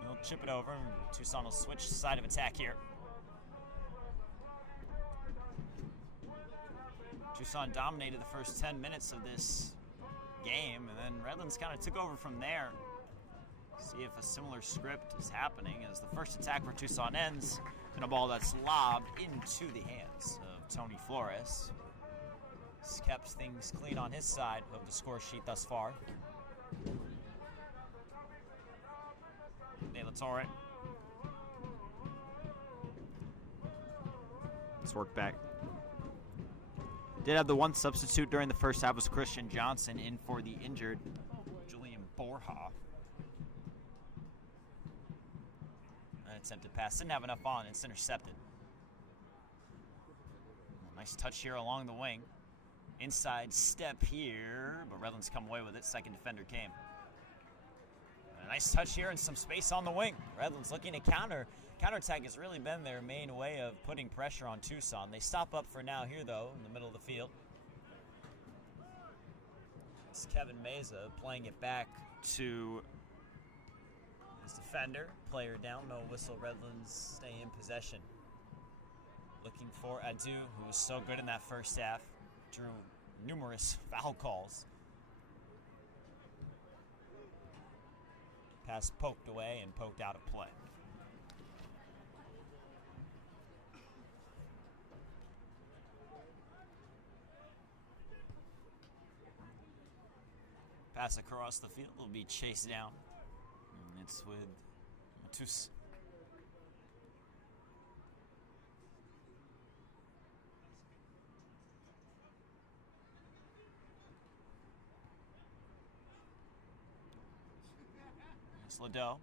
He'll chip it over, and Tucson will switch side of attack here. Tucson dominated the first 10 minutes of this game, and then Redlands kind of took over from there. See if a similar script is happening as the first attack for Tucson ends in a ball that's lobbed into the hands of Tony Flores. He's kept things clean on his side of the score sheet thus far. De La Torre. Let's work back. Did have the one substitute during the first half was Christian Johnson in for the injured Julian Borja. An attempted pass. Didn't have enough on. It's intercepted. Nice touch here along the wing. Inside step here, but Redlands come away with it. Second defender came. A nice touch here and some space on the wing. Redlands looking to counter. Counterattack has really been their main way of putting pressure on Tucson. They stop up for now here, though, in the middle of the field. It's Kevin Meza playing it back to his defender. Player down, no whistle. Redlands stay in possession. Looking for Adu, who was so good in that first half. Drew numerous foul calls. Pass poked away and poked out of play. Pass across the field will be chased down. And it's with Matus. It's Liddell.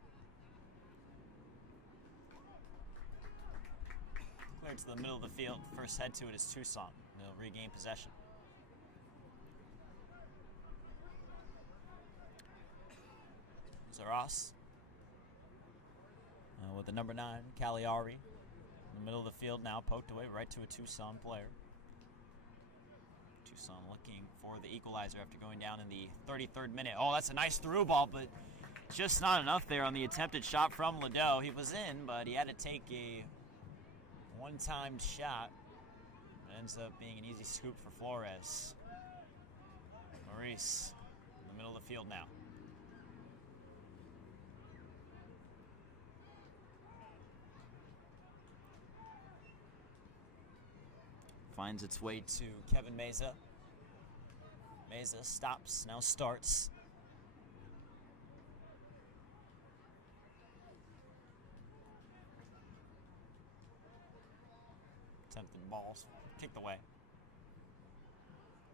Cleared to the middle of the field. First head to it is Tucson. They'll regain possession. Zaras. with the number 9, Cagliari. In the middle of the field now, poked away right to a Tucson player. Tucson looking for the equalizer after going down in the 33rd minute. Oh, that's a nice through ball, but just not enough there on the attempted shot from Ladeau. He was in, but he had to take a one-time shot. It ends up being an easy scoop for Flores. Maurice in the middle of the field now. Finds its way to Kevin Meza. Meza stops, now starts. Attempted balls, kicked away.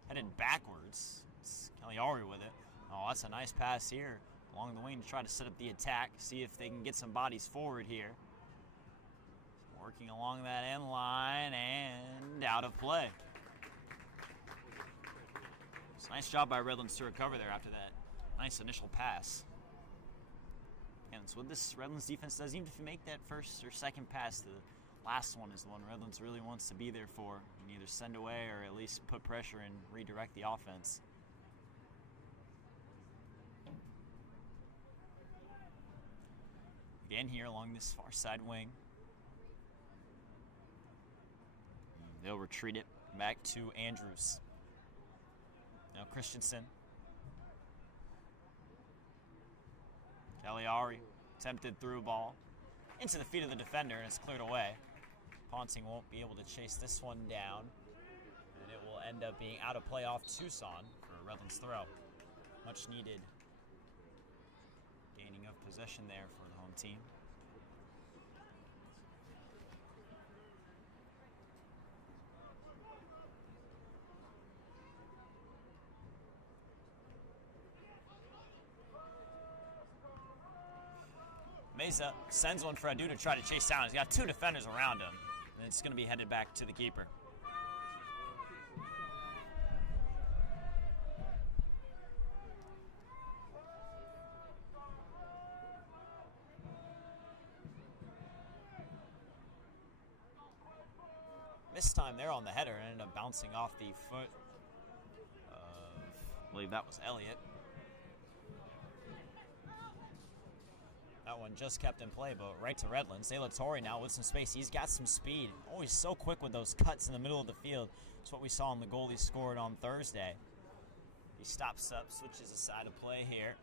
Headed backwards. It's Cagliari with it. Oh, that's a nice pass here along the wing to try to set up the attack, see if they can get some bodies forward here. Working along that end line and out of play. It's a nice job by Redlands to recover there after that nice initial pass. And so with this Redlands defense doesn't even make that first or second pass. The last one is the one Redlands really wants to be there for and either send away or at least put pressure and redirect the offense. Again here along this far side wing. They'll retreat it back to Andrews. Now Christensen. Cagliari, tempted through ball. Into the feet of the defender, and it's cleared away. Ponting won't be able to chase this one down. And it will end up being out of play off Tucson for a Redlands throw. Much needed gaining of possession there for the home team. Meza sends one for Adu to try to chase down. He's got 2 defenders around him, and it's going to be headed back to the keeper. This time they're on the header and ended up bouncing off the foot of, I believe that was Elliott. That one just kept in play, but right to Redlands. De La Torre now with some space. He's got some speed. Oh, he's so quick with those cuts in the middle of the field. It's what we saw in the goal he scored on Thursday. He stops up, switches aside of play here.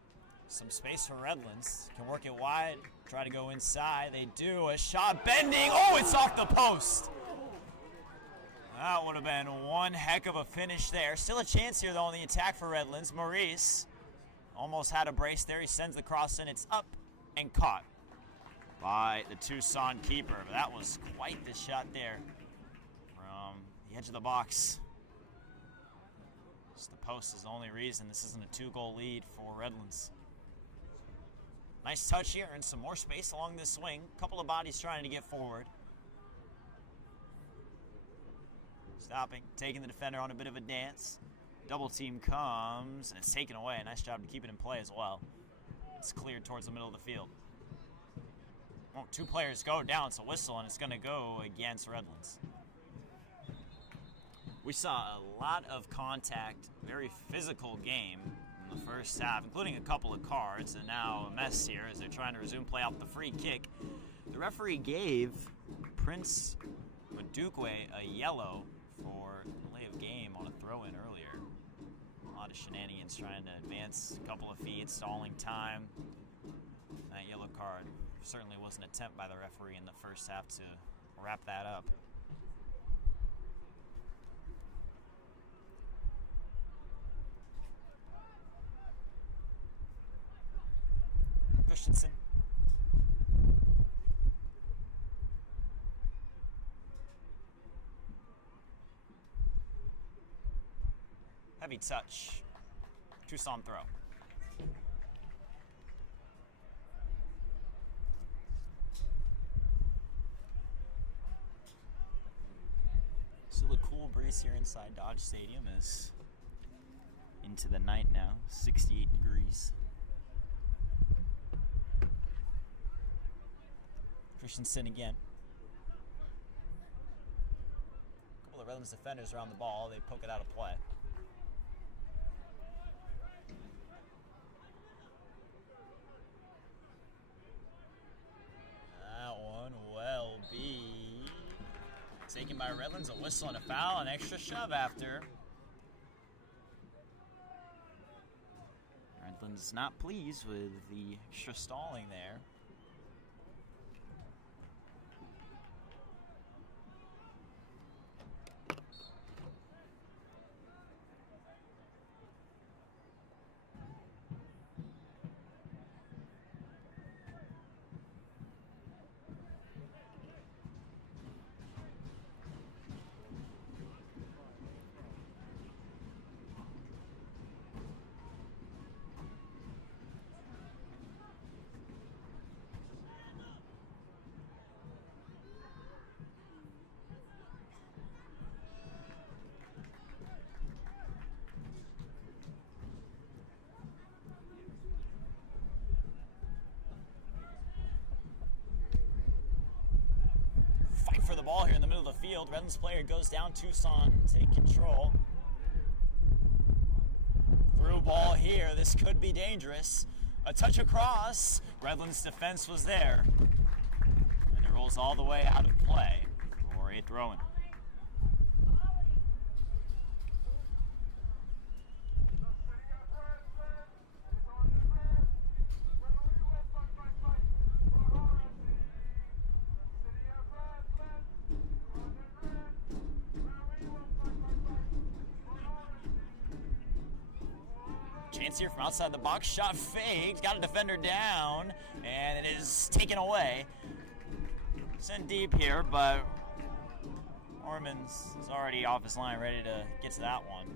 Some space for Redlands. Can work it wide, try to go inside. They do. A shot bending. Oh, it's off the post. That would have been one heck of a finish there. Still a chance here, though, on the attack for Redlands. Maurice almost had a brace there. He sends the cross in. It's up and caught by the Tucson keeper. But that was quite the shot there from the edge of the box. Just the post is the only reason this isn't a 2-goal lead for Redlands. Nice touch here and some more space along this wing. Couple of bodies trying to get forward. Stopping, taking the defender on a bit of a dance. Double team comes and it's taken away. Nice job to keep it in play as well. It's cleared towards the middle of the field. Well, 2 players go down. It's a whistle, and it's going to go against Redlands. We saw a lot of contact, very physical game in the first half, including a couple of cards, and now a mess here as they're trying to resume play off the free kick. The referee gave Prince Madukwe a yellow for delay of game on a throw-in earlier. A lot of shenanigans trying to advance a couple of feet, stalling time. That yellow card certainly was an attempt by the referee in the first half to wrap that up. Christensen. Heavy touch. Tucson throw. Still a cool breeze here inside Dodge Stadium as into the night now, 68 degrees. Christensen again. A couple of Redlands defenders around the ball. They poke it out of play. That one will be taken by Redlands. A whistle and a foul, an extra shove after. Redlands not pleased with the extra stalling there. For the ball here in the middle of the field. Redlands player goes down. Tucson take control. Through ball here. This could be dangerous. A touch across. Redlands defense was there. And it rolls all the way out of play for a throw-in. Chance here from outside the box. Shot faked. Got a defender down. And it is taken away. Sent deep here, but Ormans is already off his line, ready to get to that one.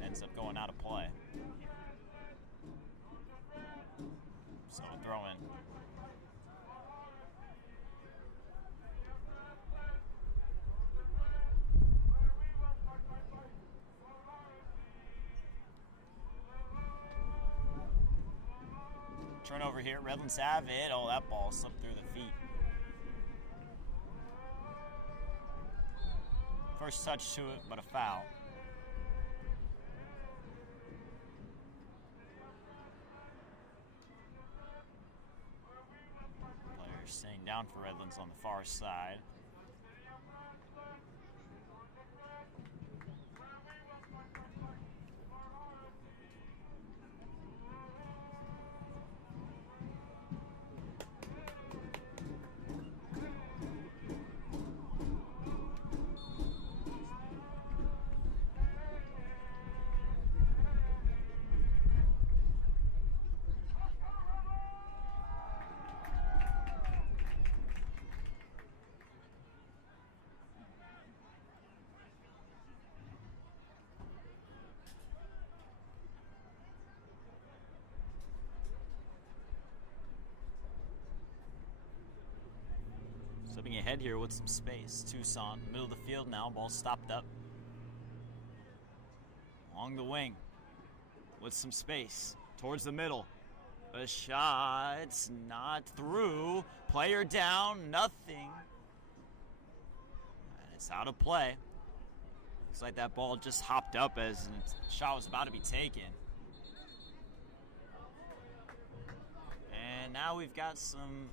It ends up going out of play. So a throw in. Turnover here. Redlands have it. Oh, that ball slipped through the feet. First touch to it, but a foul. Players staying down for Redlands on the far side. Slipping ahead here with some space. Tucson, middle of the field now. Ball stopped up. Along the wing with some space. Towards the middle. A shot. It's not through. Player down. Nothing. And it's out of play. Looks like that ball just hopped up as the shot was about to be taken. And now we've got some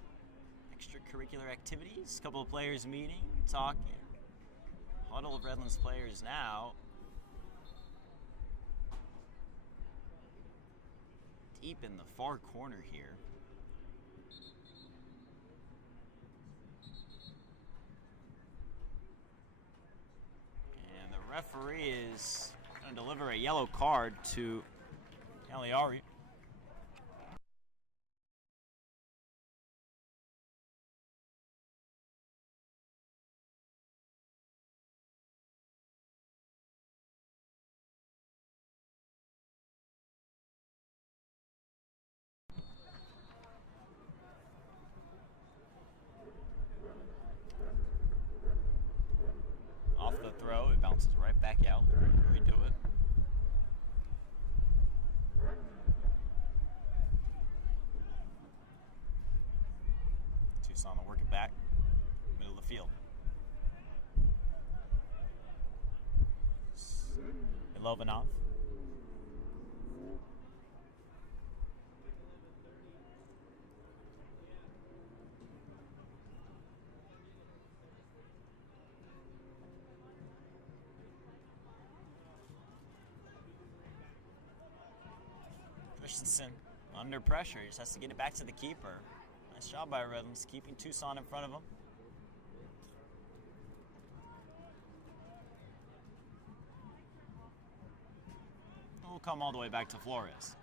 extracurricular activities. A couple of players meeting, talking. Huddle of Redlands players now. Deep in the far corner here. And the referee is going to deliver a yellow card to Cagliari. Off the throw, it bounces right back out. Redo it. Tucson will work it back, middle of the field. Milovanov. Christensen under pressure. He just has to get it back to the keeper. Nice job by Redlands, keeping Tucson in front of him. We'll come all the way back to Flores.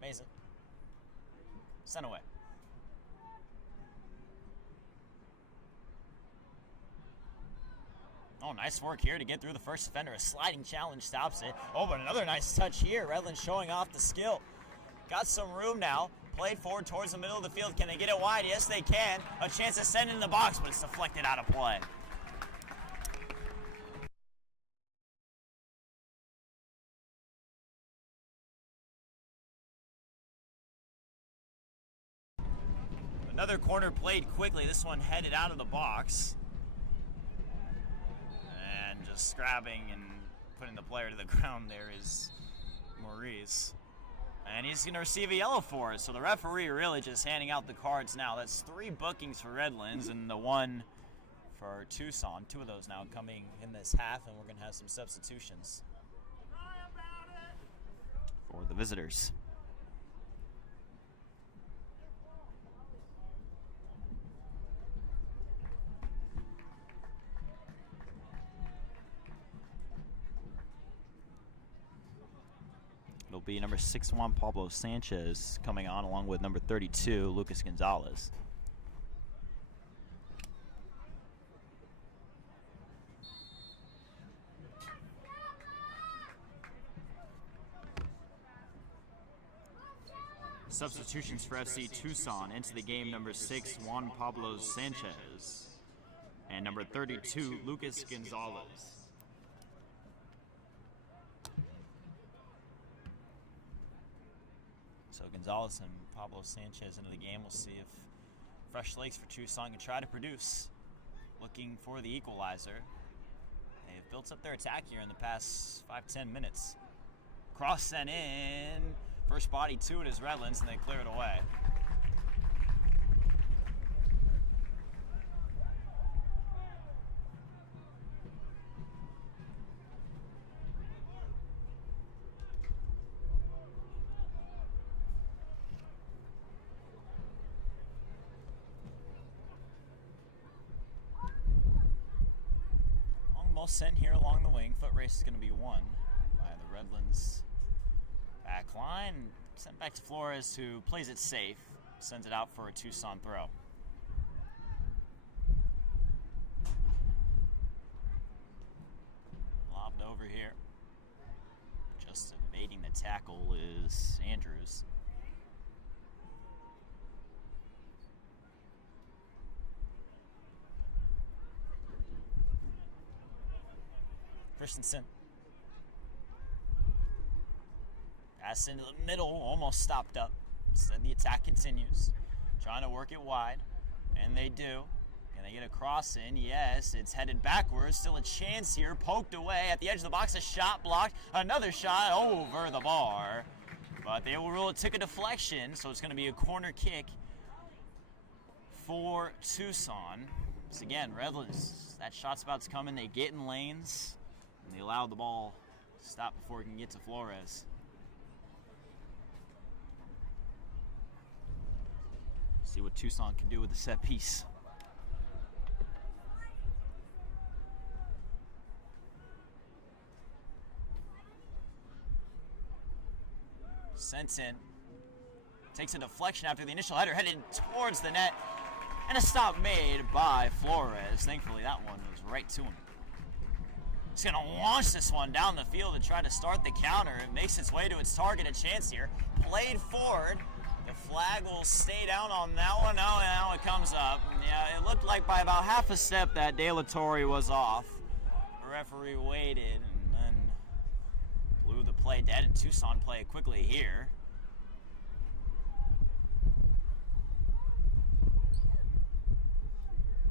Mason. Sent away. Oh, nice work here to get through the first defender. A sliding challenge stops it. Oh, but another nice touch here. Redlands showing off the skill. Got some room now. Played forward towards the middle of the field. Can they get it wide? Yes, they can. A chance to send it in the box, but it's deflected out of play. Another corner played quickly. This one headed out of the box. And just grabbing and putting the player to the ground there is Maurice. And he's going to receive a yellow for it. So the referee really just handing out the cards now. That's 3 bookings for Redlands and the 1 for Tucson. 2 of those now coming in this half, and we're going to have some substitutions for the visitors. It'll be number 6 Juan Pablo Sanchez coming on, along with number 32 Lucas Gonzalez. Substitutions for FC Tucson. Into the game, number 6 Juan Pablo Sanchez and number 32 Lucas Gonzalez. So Gonzalez and Pablo Sanchez into the game. We'll see if fresh legs for Tucson can try to produce. Looking for the equalizer. They've built up their attack here in the past 5-10 minutes. Cross sent in. First body to it is Redlands, and they clear it away. Sent here along the wing. Foot race is going to be won by the Redlands back line. Sent back to Flores, who plays it safe. Sends it out for a Tucson throw. Lobbed over here. Just evading the tackle is Andrews. Christensen. Pass into the middle, almost stopped up. Instead, the attack continues. Trying to work it wide, and they do. Can they get a cross in? Yes, it's headed backwards. Still a chance here. Poked away at the edge of the box. A shot blocked. Another shot over the bar. But they will rule it took a deflection, so it's going to be a corner kick for Tucson. So again, Redlands, that shot's about to come in. They get in lanes. And they allow the ball to stop before it can get to Flores. See what Tucson can do with the set piece. Sent in. Takes a deflection after the initial header, headed towards the net. And a stop made by Flores. Thankfully, that one was right to him. He's going to launch this one down the field and try to start the counter. It makes its way to its target, a chance here. Played forward. The flag will stay down on that one. Now it comes up. Yeah, it looked like by about half a step that De La Torre was off. The referee waited and then blew move the play dead, and Tucson play it quickly here.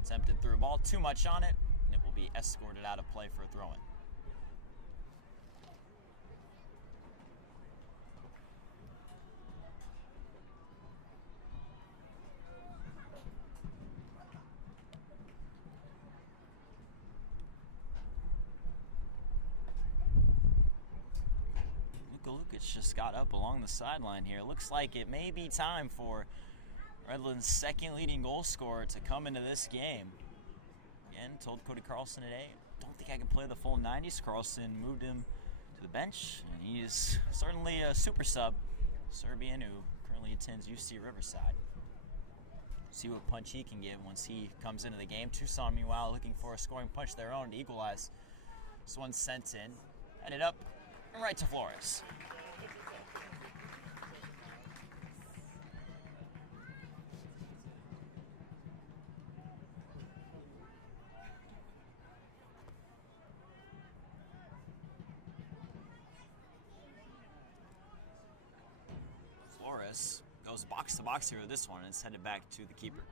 Attempted through ball, too much on it, and it will be escorted out of play for a throw-in. Lukic just got up along the sideline here. Looks like it may be time for Redlands' second leading goal scorer to come into this game. Again, told Cody Carlson today, don't think I can play the full 90s. Carlson moved him to the bench, and he is certainly a super sub. Serbian who currently attends UC Riverside. See what punch he can give once he comes into the game. Tucson, meanwhile, looking for a scoring punch of their own to equalize. This one sent in, headed up, and right to Flores. Flores goes box to box here with this one, and it's headed back to the keeper.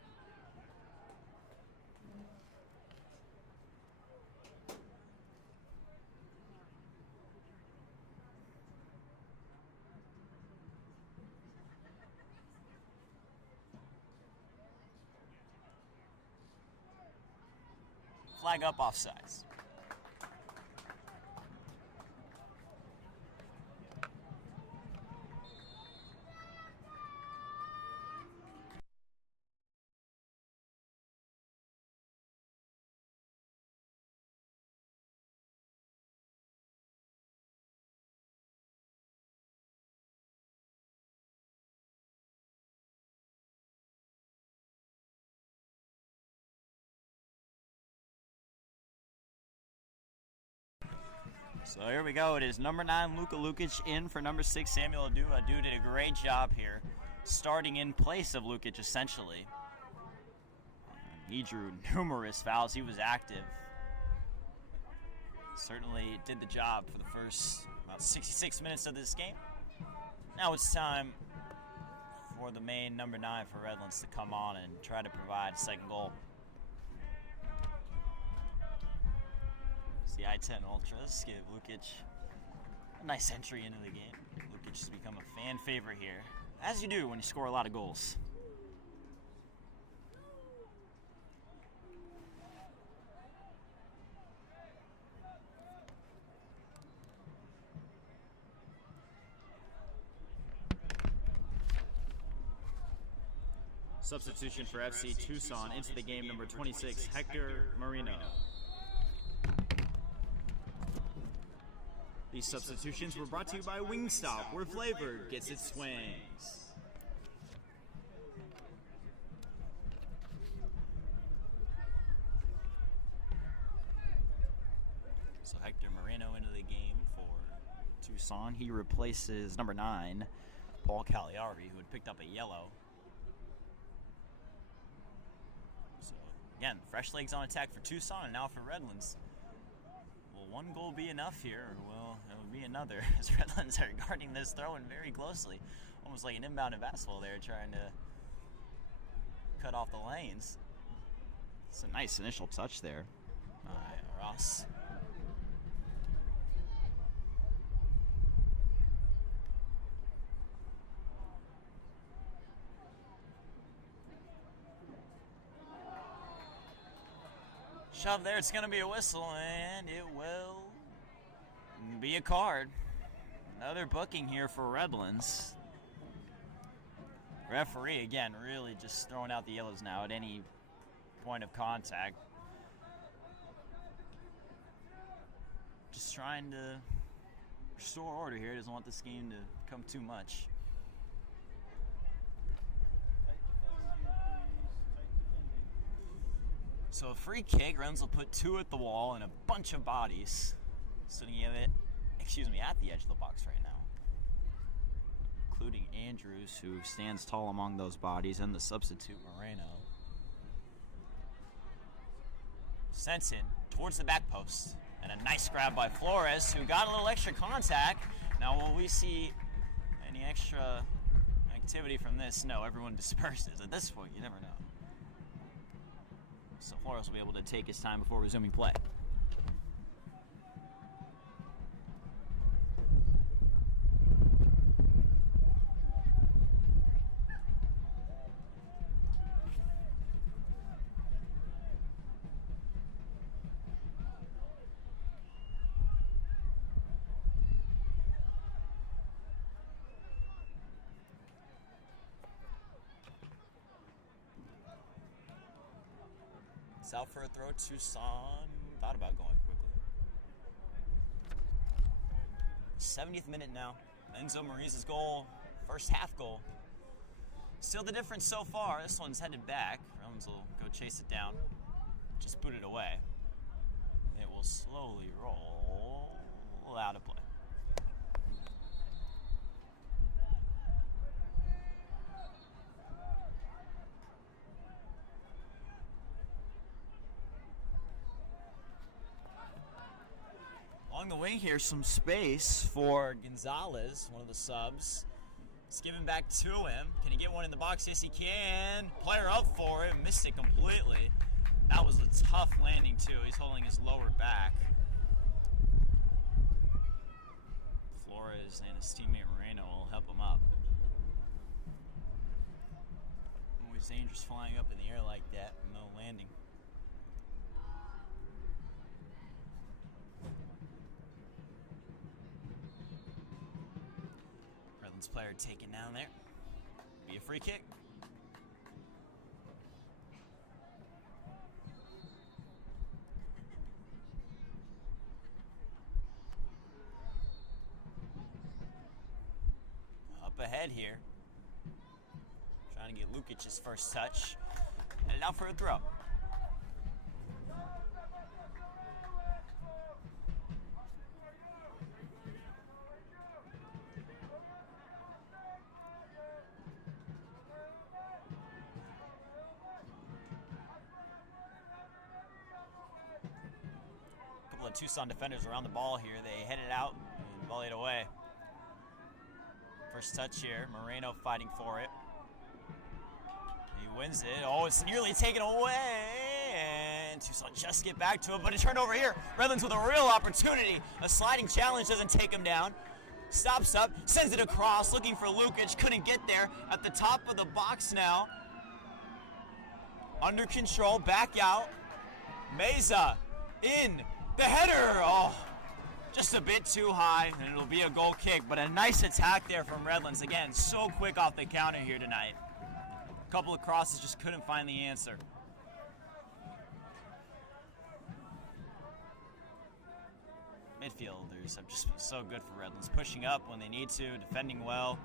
Flag up, offsides. So here we go. It is number 9, Luka Lukic, in for number 6, Samuel Adu. Adu did a great job here, starting in place of Lukic, essentially. He drew numerous fouls. He was active. Certainly did the job for the first about 66 minutes of this game. Now it's time for the main number 9 for Redlands to come on and try to provide a second goal. The I-10 Ultras give Lukic a nice entry into the game. Lukic has become a fan favorite here, as you do when you score a lot of goals. Substitution for FC Tucson into the game, number 26, Hector Marino. These substitutions were brought to you by Wingstop, where flavor gets its swings. So Hector Moreno into the game for Tucson. He replaces number 9, Paul Cagliari, who had picked up a yellow. So again, fresh legs on attack for Tucson, and now for Redlands. Will one goal be enough here, or will it will be another? As Redlands are guarding this throw-in very closely, almost like an inbound in basketball there, trying to cut off the lanes. It's a nice initial touch there by Ross. Shove there, it's going to be a whistle, and it will be a card. Another booking here for Redlands. Referee, again, really just throwing out the yellows now at any point of contact. Just trying to restore order here. Doesn't want this game to become too much. So a free kick, Redlands will put 2 at the wall and a bunch of bodies sitting at the edge of the box right now, including Andrews, who stands tall among those bodies, and the substitute Moreno. Sent in towards the back post, and a nice grab by Flores, who got a little extra contact Now, will we see any extra activity from this? No, everyone disperses. At this point, you never know. So Flores will be able to take his time before resuming play. It's out for a throw. Tucson thought about going quickly. 70th minute now. Enzo Mariza's goal, first half goal. Still the difference so far. This one's headed back. Redlands will go chase it down. Just boot it away. It will slowly roll out of play. Along the wing here, some space for Gonzalez, one of the subs. It's given back to him. Can he get one in the box? Yes, he can. Player up for it. Missed it completely. That was a tough landing, too. He's holding his lower back. Flores and his teammate Moreno will help him up. Always dangerous flying up in the air like that. No landing. Player taken down there. Be a free kick. Up ahead here. Trying to get Lukic's first touch. And out for a throw. Tucson defenders around the ball here. They head it out and volley it away. First touch here. Moreno fighting for it. He wins it. Oh, it's nearly taken away. And Tucson just get back to it, but a turnover here. Redlands with a real opportunity. A sliding challenge doesn't take him down. Stops up, sends it across, looking for Lukic. Couldn't get there. At the top of the box now. Under control, back out. Meza in. The header, oh, just a bit too high, and it'll be a goal kick, but a nice attack there from Redlands. Again, so quick off the counter here tonight. A couple of crosses, just couldn't find the answer. Midfielders have just been so good for Redlands, pushing up when they need to, defending well.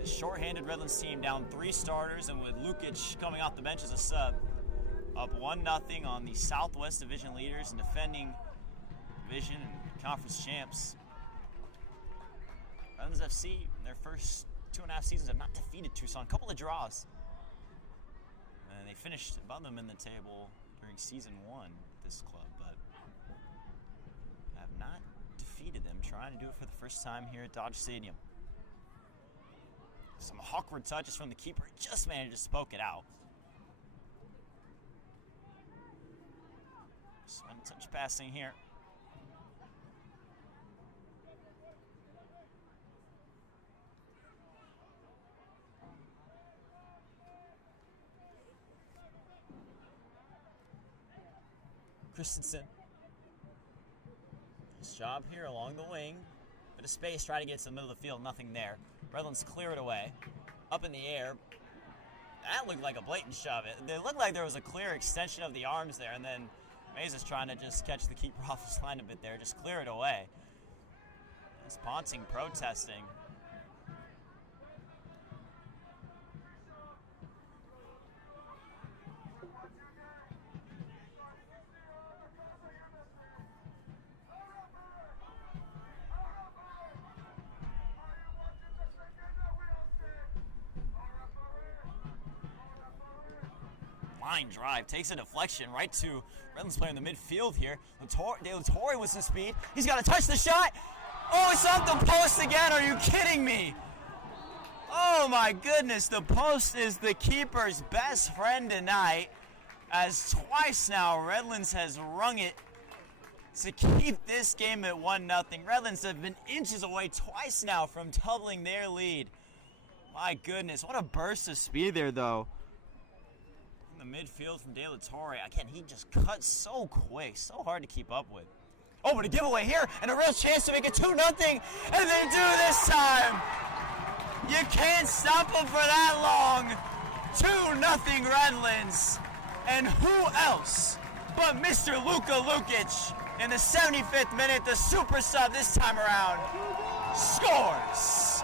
The short-handed Redlands team down 3 starters, and with Lukic coming off the bench as a sub. Up 1-0 on the Southwest Division leaders and defending division and conference champs. Redlands FC, in their first 2.5 seasons, have not defeated Tucson. A couple of draws. And they finished above them in the table during season 1 at this club, but have not defeated them. Trying to do it for the first time here at Dodge Stadium. Some awkward touches from the keeper. He just managed to poke it out. Just one touch passing here. Christensen. Nice job here along the wing. Bit of space, try to get to the middle of the field, nothing there. Redlands clear it away. Up in the air. That looked like a blatant shove. It looked like there was a clear extension of the arms there, and then Meza's trying to just catch the keeper off his line a bit there, just clear it away. It's Ponting protesting. line drive. Takes a deflection right to Redlands player in the midfield here. De La Torre with some speed. He's got to touch the shot. Oh, it's off the post again. Are you kidding me? Oh my goodness, the post is the keeper's best friend tonight, as twice now Redlands has rung it to keep this game at 1-0. Redlands have been inches away twice now from doubling their lead. My goodness, what a burst of speed there though. In the midfield from De La Torre. Again, he just cuts so quick, so hard to keep up with. Oh, but a giveaway here, and a real chance to make it 2-0, and they do this time. You can't stop them for that long. 2-0 Redlands. And who else but Mr. Luka Lukic in the 75th minute, the super sub this time around, scores.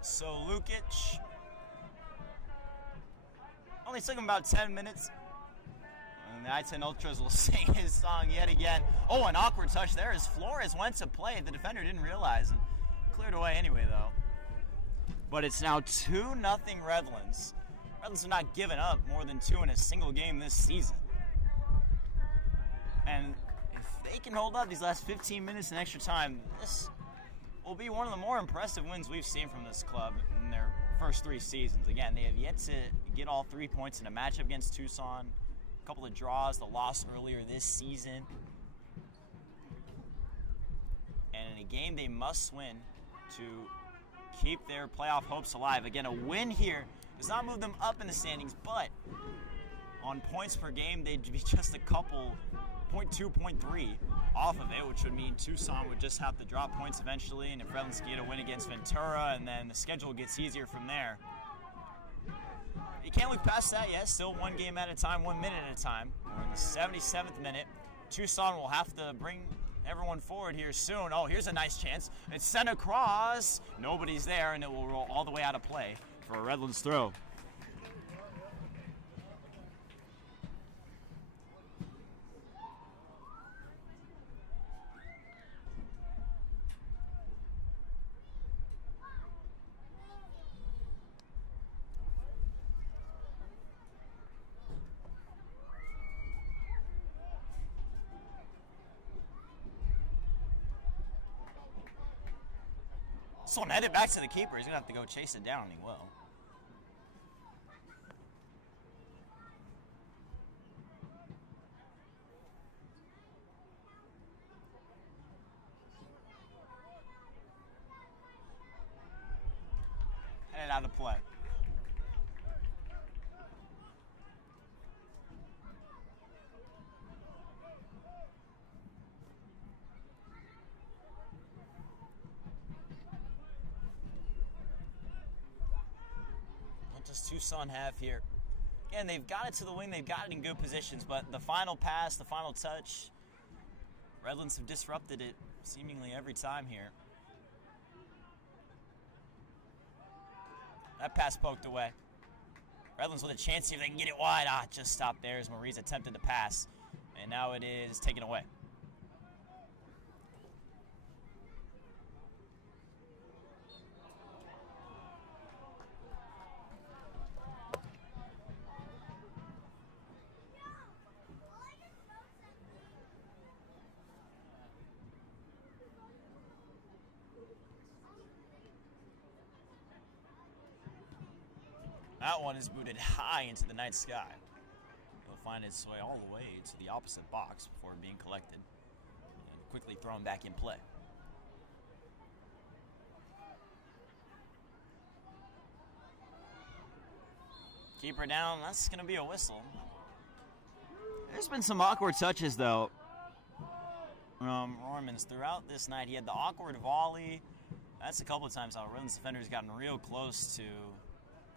So Lukic, only took him about 10 minutes. And the I-10 Ultras will sing his song yet again. Oh, an awkward touch there as Flores went to play. The defender didn't realize and cleared away anyway, though. But it's now 2-0 Redlands. Redlands have not given up more than 2 in a single game this season. And if they can hold up these last 15 minutes in extra time, this will be one of the more impressive wins we've seen from this club in their first 3 seasons. Again, they have yet to get all 3 points in a matchup against Tucson. A couple of draws, the loss earlier this season. And in a game they must win to keep their playoff hopes alive. Again, a win here does not move them up in the standings, but on points per game, they'd be just a couple, 0.2, 0.3 off of it, which would mean Tucson would just have to drop points eventually, and if Redlands get a win against Ventura, and then the schedule gets easier from there. You can't look past that yet. Still 1 game at a time, 1 minute at a time. We're in the 77th minute. Tucson will have to bring everyone forward here soon. Oh, here's a nice chance. It's sent across. Nobody's there, and it will roll all the way out of play for a Redlands throw. This one headed back to the keeper. He's going to have to go chase it down, and he will. Headed out of play. Does Tucson have here? Again, they've got it to the wing, they've got it in good positions, but the final pass, the final touch, Redlands have disrupted it seemingly every time here. That pass poked away. Redlands with a chance to see if they can get it wide. Just stopped there as Maurice attempted to pass, and now it is taken away. That one is booted high into the night sky. find its way all the way to the opposite box before being collected and quickly thrown back in play. Keeper down, that's going to be a whistle. There's been some awkward touches, though. Rohrman's throughout this night. He had the awkward volley. That's a couple of times how Redlands defenders gotten real close to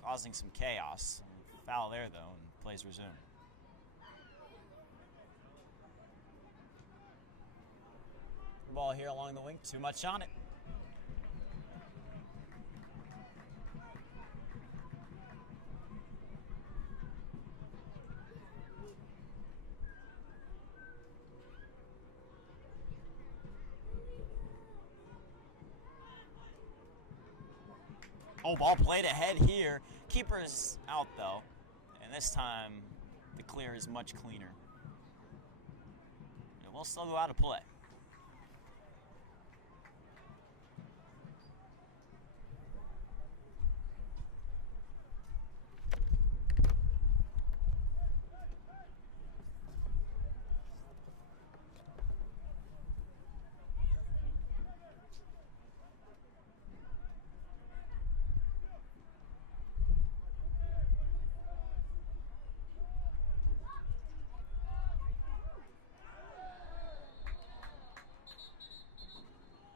causing some chaos. Foul there, though, and plays resume. Ball here along the wing, too much on it. Oh, ball played ahead here. Keeper is out, though. And this time, the clear is much cleaner. It will still go out of play.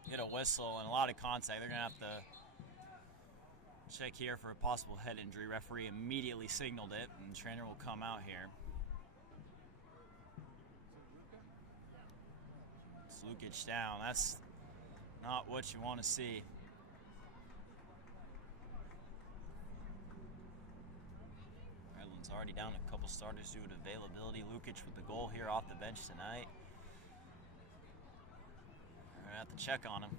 Get a whistle and a lot of contact. They're going to have to check here for a possible head injury. Referee immediately signaled it, and the trainer will come out here. Slukic down. That's not what you want to see. Redlands already down a couple starters due to availability. Lukic with the goal here off the bench tonight. I have to check on him.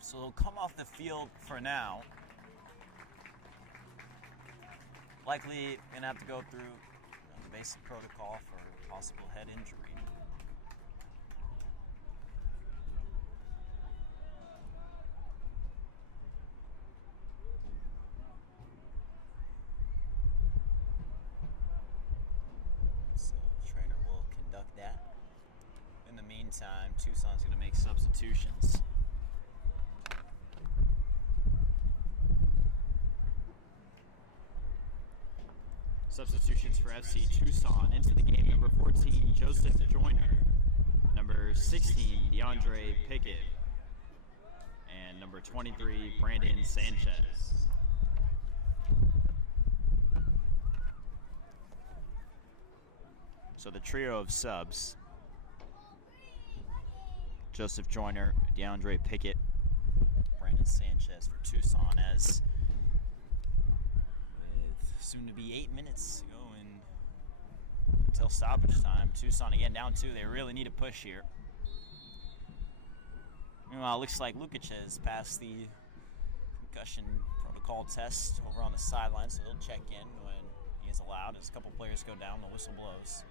So he'll come off the field for now. Likely going to have to go through the basic protocol for possible head injury. So the trainer will conduct that. In the meantime, Tucson's going to make substitutions. Substitutions for FC Tucson into the game. Number 14, Joseph Joyner. Number 16, DeAndre Pickett. And number 23, Brandon Sanchez. So the trio of subs: Joseph Joyner, DeAndre Pickett, Brandon Sanchez for Tucson, as soon to be 8 minutes to go until stoppage time. Tucson again down 2. They really need a push here. Meanwhile, it looks like Lukic has passed the concussion protocol test over on the sideline, so he'll check in when he is allowed. As a couple players go down, the whistle blows.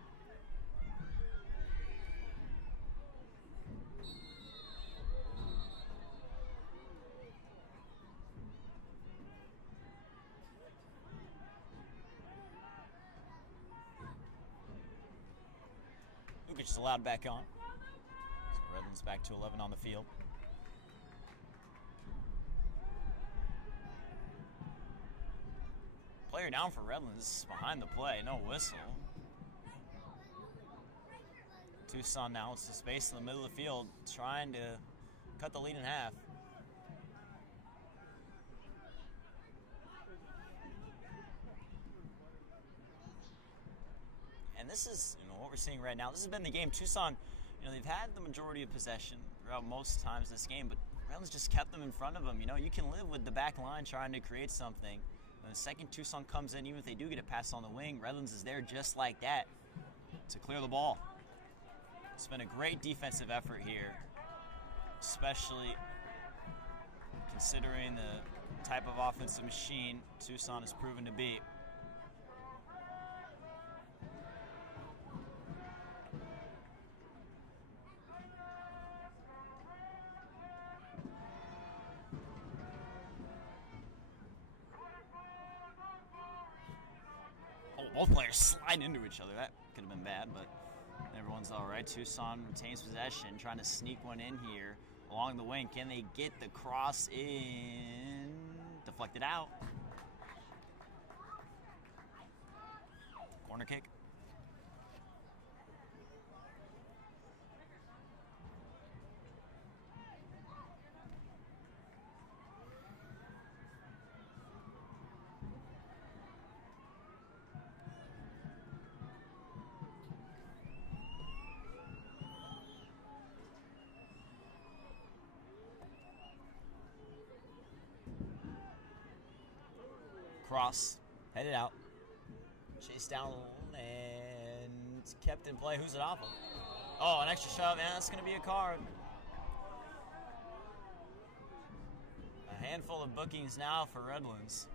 Lukic is allowed back on. So Redlands back to 11 on the field. Player down for Redlands behind the play, no whistle. Tucson now, it's the space in the middle of the field, trying to cut the lead in half. And this is, what we're seeing right now. This has been the game. Tucson, they've had the majority of possession throughout most times this game, but Redlands just kept them in front of them. You can live with the back line trying to create something. And the second Tucson comes in, even if they do get a pass on the wing, Redlands is there just like that to clear the ball. It's been a great defensive effort here, especially considering the type of offensive machine Tucson has proven to be. Oh, both players slide into each other. That could have been bad, but everyone's all right. Tucson retains possession, trying to sneak one in here along the wing. Can they get the cross in? Deflected out. Corner kick. Cross, headed out, chased down and kept in play. Who's it off of? Oh, an extra shove, and that's going to be a card. A handful of bookings now for Redlands.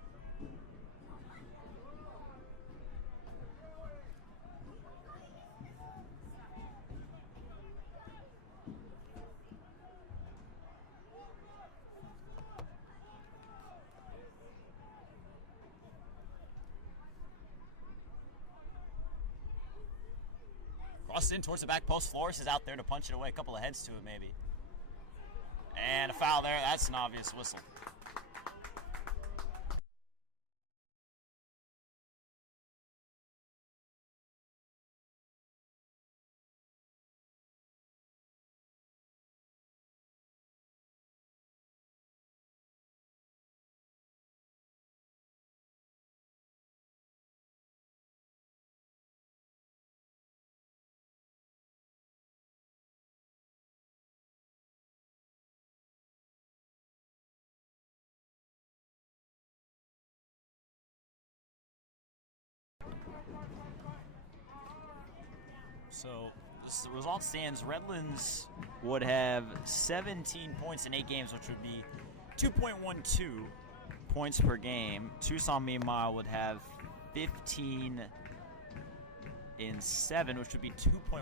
Cross in towards the back post. Flores is out there to punch it away. A couple of heads to it, maybe. And a foul there. That's an obvious whistle. So the result stands. Redlands would have 17 points in 8 games, which would be 2.12 points per game. Tucson, meanwhile, would have 15 in 7, which would be 2.14.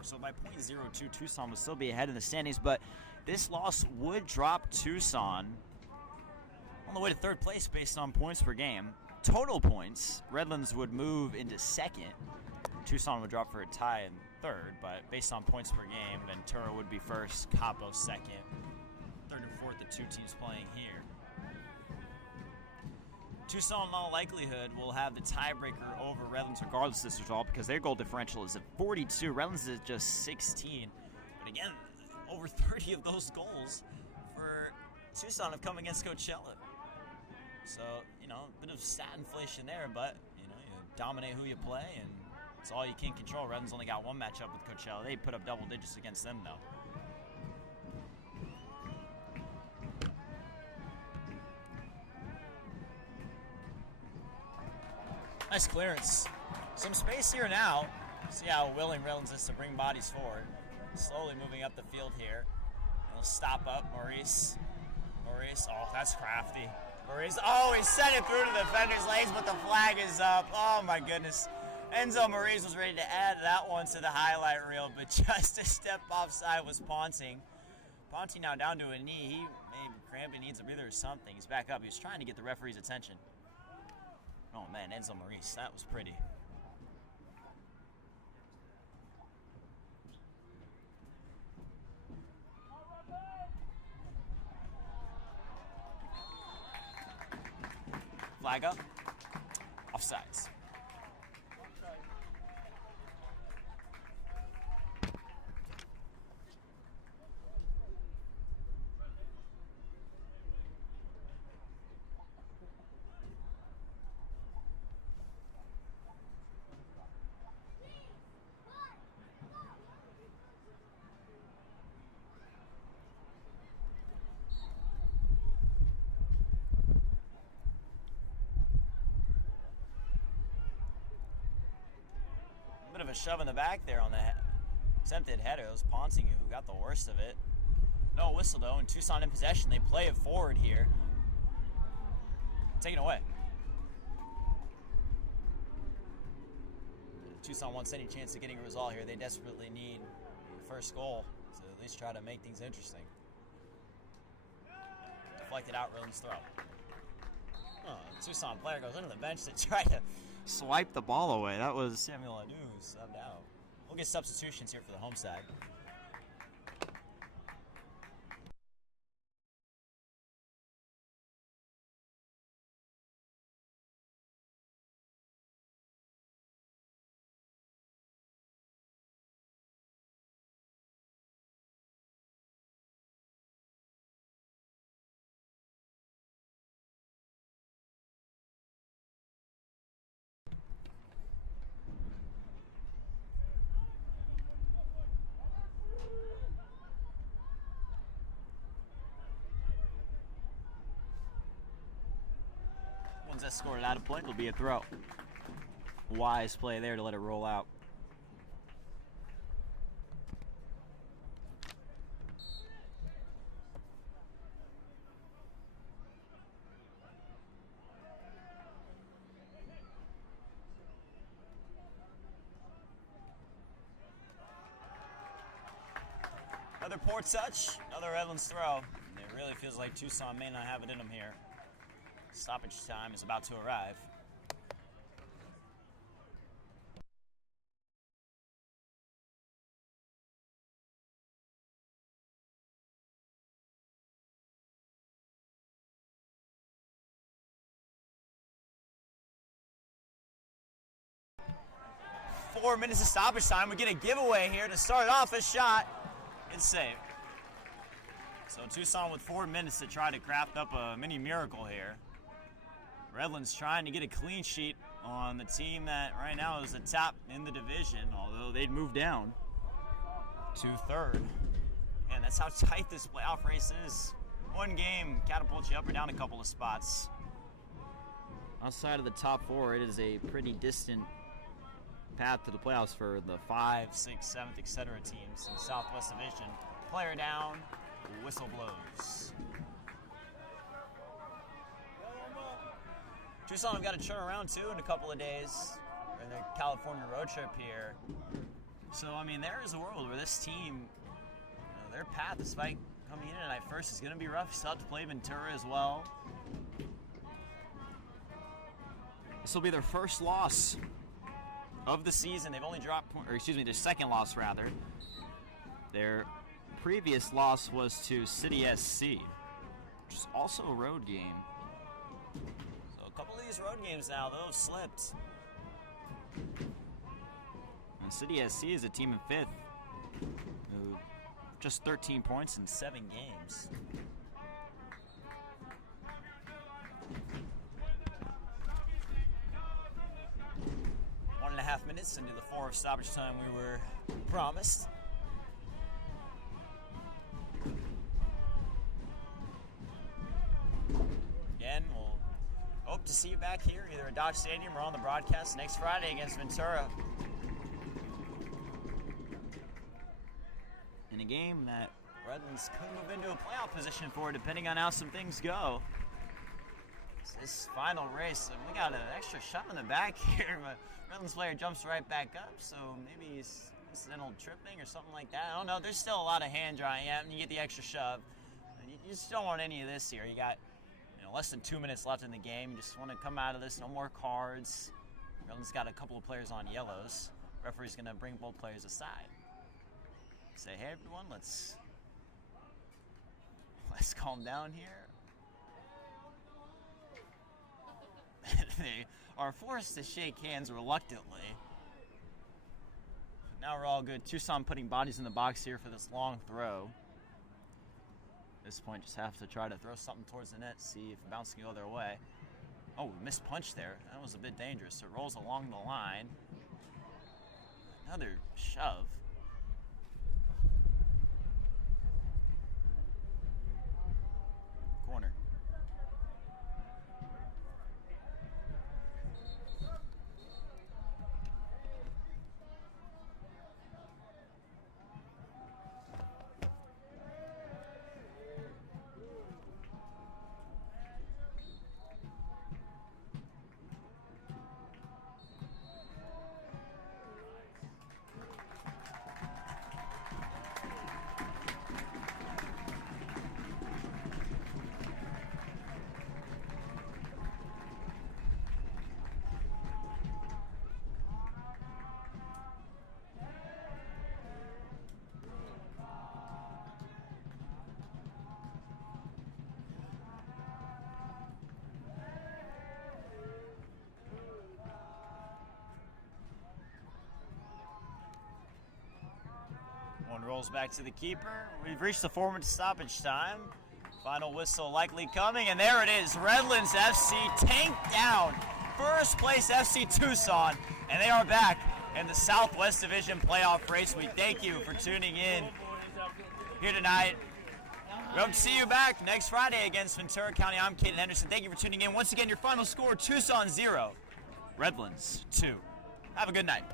So by 0.02, Tucson would still be ahead in the standings, but this loss would drop Tucson on the way to 3rd place based on points per game. Total points, Redlands would move into 2nd. Tucson would drop for a tie in 3rd, but based on points per game, Ventura would be 1st, Capo 2nd, 3rd and 4th, the 2 teams playing here. Tucson, in all likelihood, will have the tiebreaker over Redlands regardless of this result because their goal differential is at 42. Redlands is just 16. But again, over 30 of those goals for Tucson have come against Coachella. So, a bit of stat inflation there, but, you dominate who you play, and it's all you can control. Redlands only got one matchup with Coachella. They put up double digits against them, though. Nice clearance. Some space here now. See how willing Redlands is to bring bodies forward. Slowly moving up the field here. He'll stop up. Maurice, oh, that's crafty. Maurice, oh, he sent it through to the defender's legs, but the flag is up. Oh, my goodness. Enzo Maurice was ready to add that one to the highlight reel, but just a step offside was Ponting. Ponting now down to a knee. He may be cramping, needs a breather or something. He's back up. He was trying to get the referee's attention. Oh, man, Enzo Maurice, that was pretty. Flag up. Offsides. A shove in the back there on the attempted header. It was Ponting who got the worst of it. No whistle though, and Tucson in possession. They play it forward here. Take it away. Tucson wants any chance of getting a result here. They desperately need the first goal to at least try to make things interesting. Deflected out, Redlands throw. Oh, the Tucson player goes under the bench to try to swipe the ball away. That was Samuel Anu subbed out. We'll get substitutions here for the home side. One's escorted out of play, it'll be a throw. Wise play there to let it roll out. Another poor touch, another Redlands throw. It really feels like Tucson may not have it in them here. Stoppage time is about to arrive. Four minutes of stoppage time. We get a giveaway here to start off a shot. It's saved. So Tucson with 4 minutes to try to craft up a mini miracle here. Redlands trying to get a clean sheet on the team that right now is the top in the division, although they'd move down to third. And that's how tight this playoff race is. One game catapults you up or down a couple of spots. Outside of the top four, it is a pretty distant path to the playoffs for the 5th, 6th, 7th, etc. teams in the Southwest Division. Player down, whistle blows. Tucson have got to turn around too in a couple of days for their California road trip here. So, I mean, there is a world where this team, their path, despite coming in tonight first, is going to be rough. Still have to play Ventura as well. This will be their first loss of the season. They've only dropped, or excuse me, their second loss rather. Their previous loss was to City SC, which is also a road game. So a couple of these road games now, those slipped. And City SC is a team in 5th, who just 13 points in 7 games. One and a half minutes into the 4 of stoppage time we were promised. Again, we'll hope to see you back here, either at Dodge Stadium or on the broadcast next Friday against Ventura. In a game that Redlands could move into a playoff position for, depending on how some things go. This final race, we got an extra shot in the back here, but Redlands player jumps right back up, so maybe he's incidental tripping or something like that. I don't know. There's still a lot of hand drying. Yeah, and you get the extra shove. You just don't want any of this here. You got less than 2 minutes left in the game. You just want to come out of this. No more cards. Redlands got a couple of players on yellows. Referee's going to bring both players aside. Say, hey everyone, let's calm down here. They are forced to shake hands reluctantly. Now we're all good. Tucson putting bodies in the box here for this long throw. At this point, just have to try to throw something towards the net, see if the bounce can go their way. Oh, missed punch there. That was a bit dangerous. So it rolls along the line. Another shove. Corner. Rolls back to the keeper. We've reached the 4-minute stoppage time. Final whistle likely coming, and there it is. Redlands FC tanked down first place FC Tucson, and they are back in the Southwest Division playoff race. We thank you for tuning in here tonight. We hope to see you back next Friday against Ventura County. I'm Caden Henderson. Thank you for tuning in. Once again, your final score, Tucson 0, Redlands 2. Have a good night.